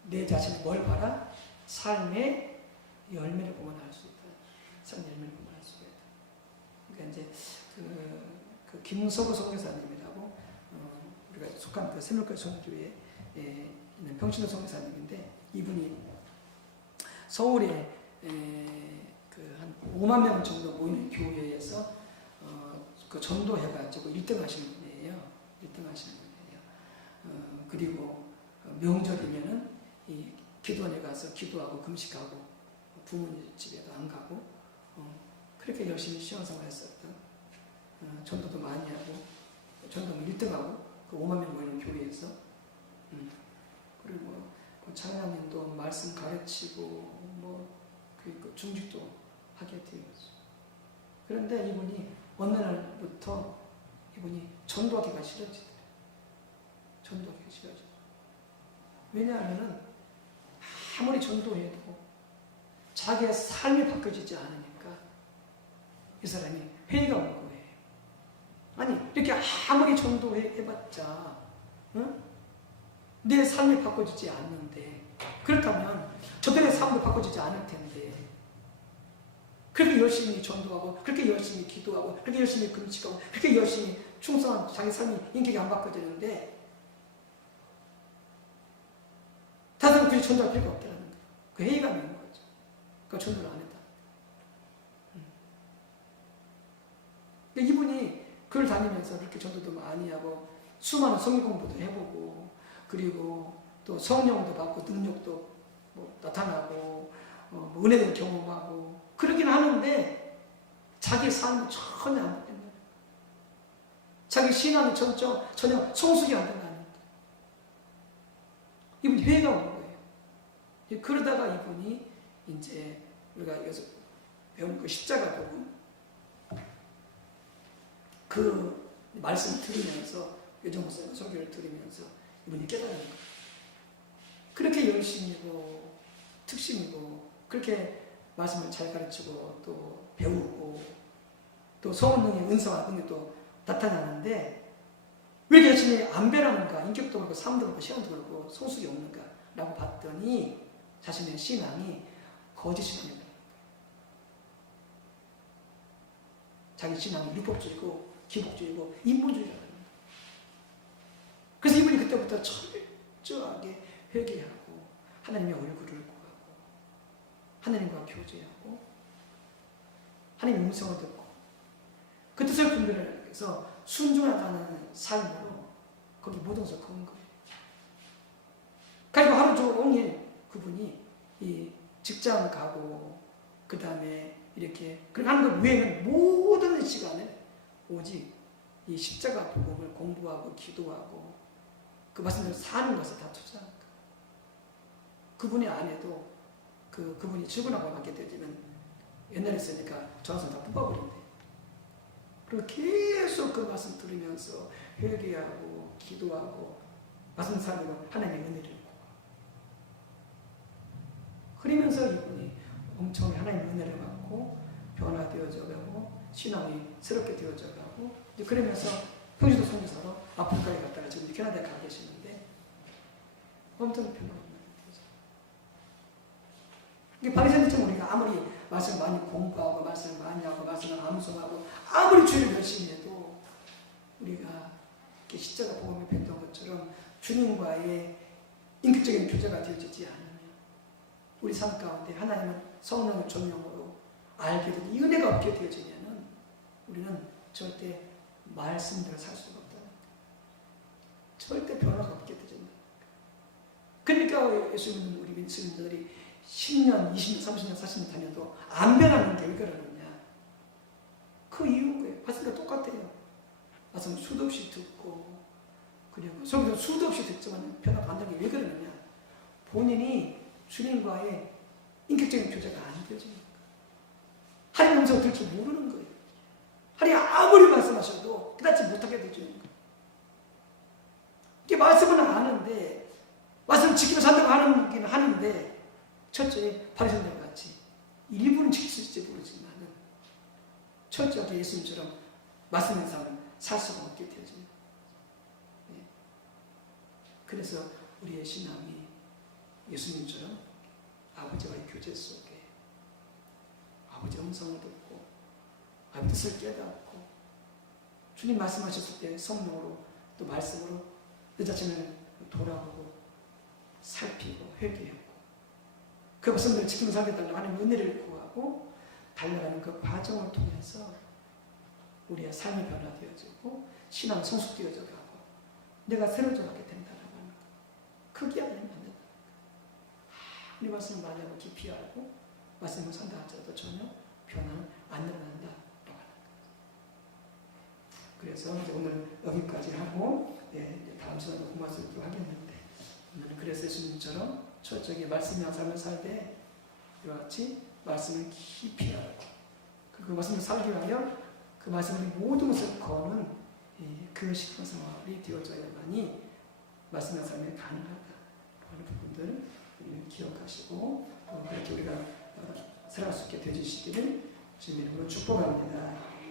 내 자신이 뭘 봐라? 삶의 열매를 보면 알 수 있다. 삶의 열매를 보면 알 수가 있다. 그러니까 이제 그 김서구 선교사님이라고 우리가 속한 그 새물교 선교회에 있는 평신도 선교사님인데 이분이 서울에 한 5만 명 정도 모이는 교회에서 그 전도해가지고 1등 하시는 분이에요. 1등 하시는 분이에요. 그리고 명절이면은 이 기도원에 가서 기도하고 금식하고 부모님 집에도 안 가고 그렇게 열심히 신앙생활 했었던 전도도 많이 하고 전도는 1등하고 그 5만 명 모이는 교회에서 그리고 그 장로님도 말씀 가르치고 그 중직도 하게 되었어요. 그런데 이분이 어느 날부터 이분이 전도하기가 싫어지더래요. 전도하기가 싫어지더래요. 왜냐하면 아무리 전도해도 자기의 삶이 바뀌어지지 않으니까 이 사람이 회의가 온 거예요. 아니 이렇게 아무리 전도해봤자 내 삶이 바꿔지지 않는데 그렇다면 저들의 삶도 바꿔지지 않을 텐데 그렇게 열심히 전도하고 그렇게 열심히 기도하고 그렇게 열심히 금식하고 그렇게 열심히 충성한 자기 삶이 인격이 안 바꿔지는데 다른 굳이 전도할 필요가 없다는 거예요. 그 회의감이 있는 거죠. 그 전도를 안 했다. 이분이 그걸 다니면서 그렇게 전도도 많이 하고 수많은 성경 공부도 해보고 그리고 또 성령도 받고 능력도 나타나고 은혜도 경험하고 그러긴 하는데 자기 삶은 전혀 안 바뀌는 거예요. 자기 신앙이 전혀 성숙이 안 된다는 거예요. 이분이 회의가 오는 거예요. 그러다가 이분이 이제 우리가 여기서 배운 그 십자가 부분 그 말씀 들으면서 요정 목사님 설교를 들으면서 이분이 깨달은 거예요. 그렇게 열심이고 특심이고 그렇게 말씀을 잘 가르치고 또 배우고 또 성령의 은사와 능력도 나타나는데 왜 이렇게 열심히 안 배우는가? 인격도 그렇고 삶도 그렇고 시간도 그렇고 성숙이 없는가? 라고 봤더니 자신의 신앙이 거짓이라는 거예요. 자기 신앙이 율법주의고 기복주의고 인본주의라는 거예요. 그래서 이분이 그때부터 철저하게 회개하고 하나님의 얼굴을 구하고 하나님과 교제하고 하나님의 음성을 듣고 그 뜻을 분별하기 위해서 순종하는 삶으로 거기 모든 것을 거는 거예요. 그리고 하루 종일 그분이 이 직장 가고 그 다음에 이렇게 하는 것 외에는 모든 시간에 오직 이 십자가 복음을 공부하고 기도하고 그 말씀대로 사는 것을 다 투자하는 거예요. 그분이 안 해도 그분이 출근하고 받게 되면 옛날에 쓰니까 전화선 다 뽑아버린대. 그리고 계속 그 말씀 들으면서 회개하고 기도하고 말씀 살고 하나님의 은혜를 구하고 그러면서 이분이 엄청 하나님의 은혜를 받고 변화되어져 가고 신앙이 새롭게 되어져 가고 그러면서 평신도 선교사로 아프리카에 갔다가 지금 캐나다에 가 계시는데 엄청 변화가 되죠. 바리새인처럼 우리가 아무리 말씀 많이 공부하고 말씀을 많이 하고 말씀을 암송하고 아무리 주일 열심히 해도 우리가 이렇게 십자가 복음을 뱉던 것처럼 주님과의 인격적인 교제가 되어지지 않으면 우리 삶 가운데 하나님은 성령의 조명으로 알게 되는 이 은혜가 없게 되어지면 우리는 절대 말씀대로 살 수가 없다는 거예요. 절대 변화가 없게 되어진다. 그러니까 예수 믿는 우리 믿음자들이 10년, 20년, 30년, 40년 다녀도 안 변하는 게 왜 그러느냐. 그 이유인 거예요. 말씀과 똑같아요. 말씀 말씀 수도 없이 듣고 그리고 속에서 수도 없이 듣지만 변화받는 게 왜 그러느냐? 본인이 주님과의 인격적인 교제가 안 되어집니다. 하나님 음성을 들을 줄 모르는 거예요. 하나님 아무리 말씀하셔도 깨닫지 못하게 되주는 거예요. 이게 말씀은 아는데 말씀 지키며 산다고 하는 하는데 첫째 바리새인들 같이 일부는 지킬 수 있을지 모르지만 철저하게 예수님처럼 말씀의 삶을 살 수가 없게 되어집니다. 네. 그래서 우리의 신앙이 예수님처럼 아버지와의 교제 속에 아버지의 음성을 듣고 아버지 뜻을 깨닫고 주님 말씀하셨을 때 성령으로 또 말씀으로 내 자신을 돌아보고 살피고 회개하고 그 말씀을 지키며 살겠다고 하는 은혜를 구하고 달려가는 그 과정을 통해서 우리의 삶이 변화되어지고 신앙이 성숙되어져 가고 내가 새로워져 가게 된다는 것. 크게 알면 안 된다. 이 말씀을 많이 하고 깊이 알고 말씀을 산다 하더라도 전혀 변화 안 일어난다라고 하는 것. 그래서 이제 오늘 여기까지 하고 이제 다음 시간에 공부하도록 하겠는데 오늘은 그래서 예수님처럼 철저하게 말씀의 삶을 살 때 이와 같이 말씀을 깊이 알고 그 말씀을 살기 위하여 그 말씀을 모든 것을 거는 그 신앙생활이 되어져야만이 말씀의 삶이 가능하다 하는 부분들 기억하시고 그렇게 우리가 살아갈 수 있게 되어주시기를 주님의 이름으로 축복합니다.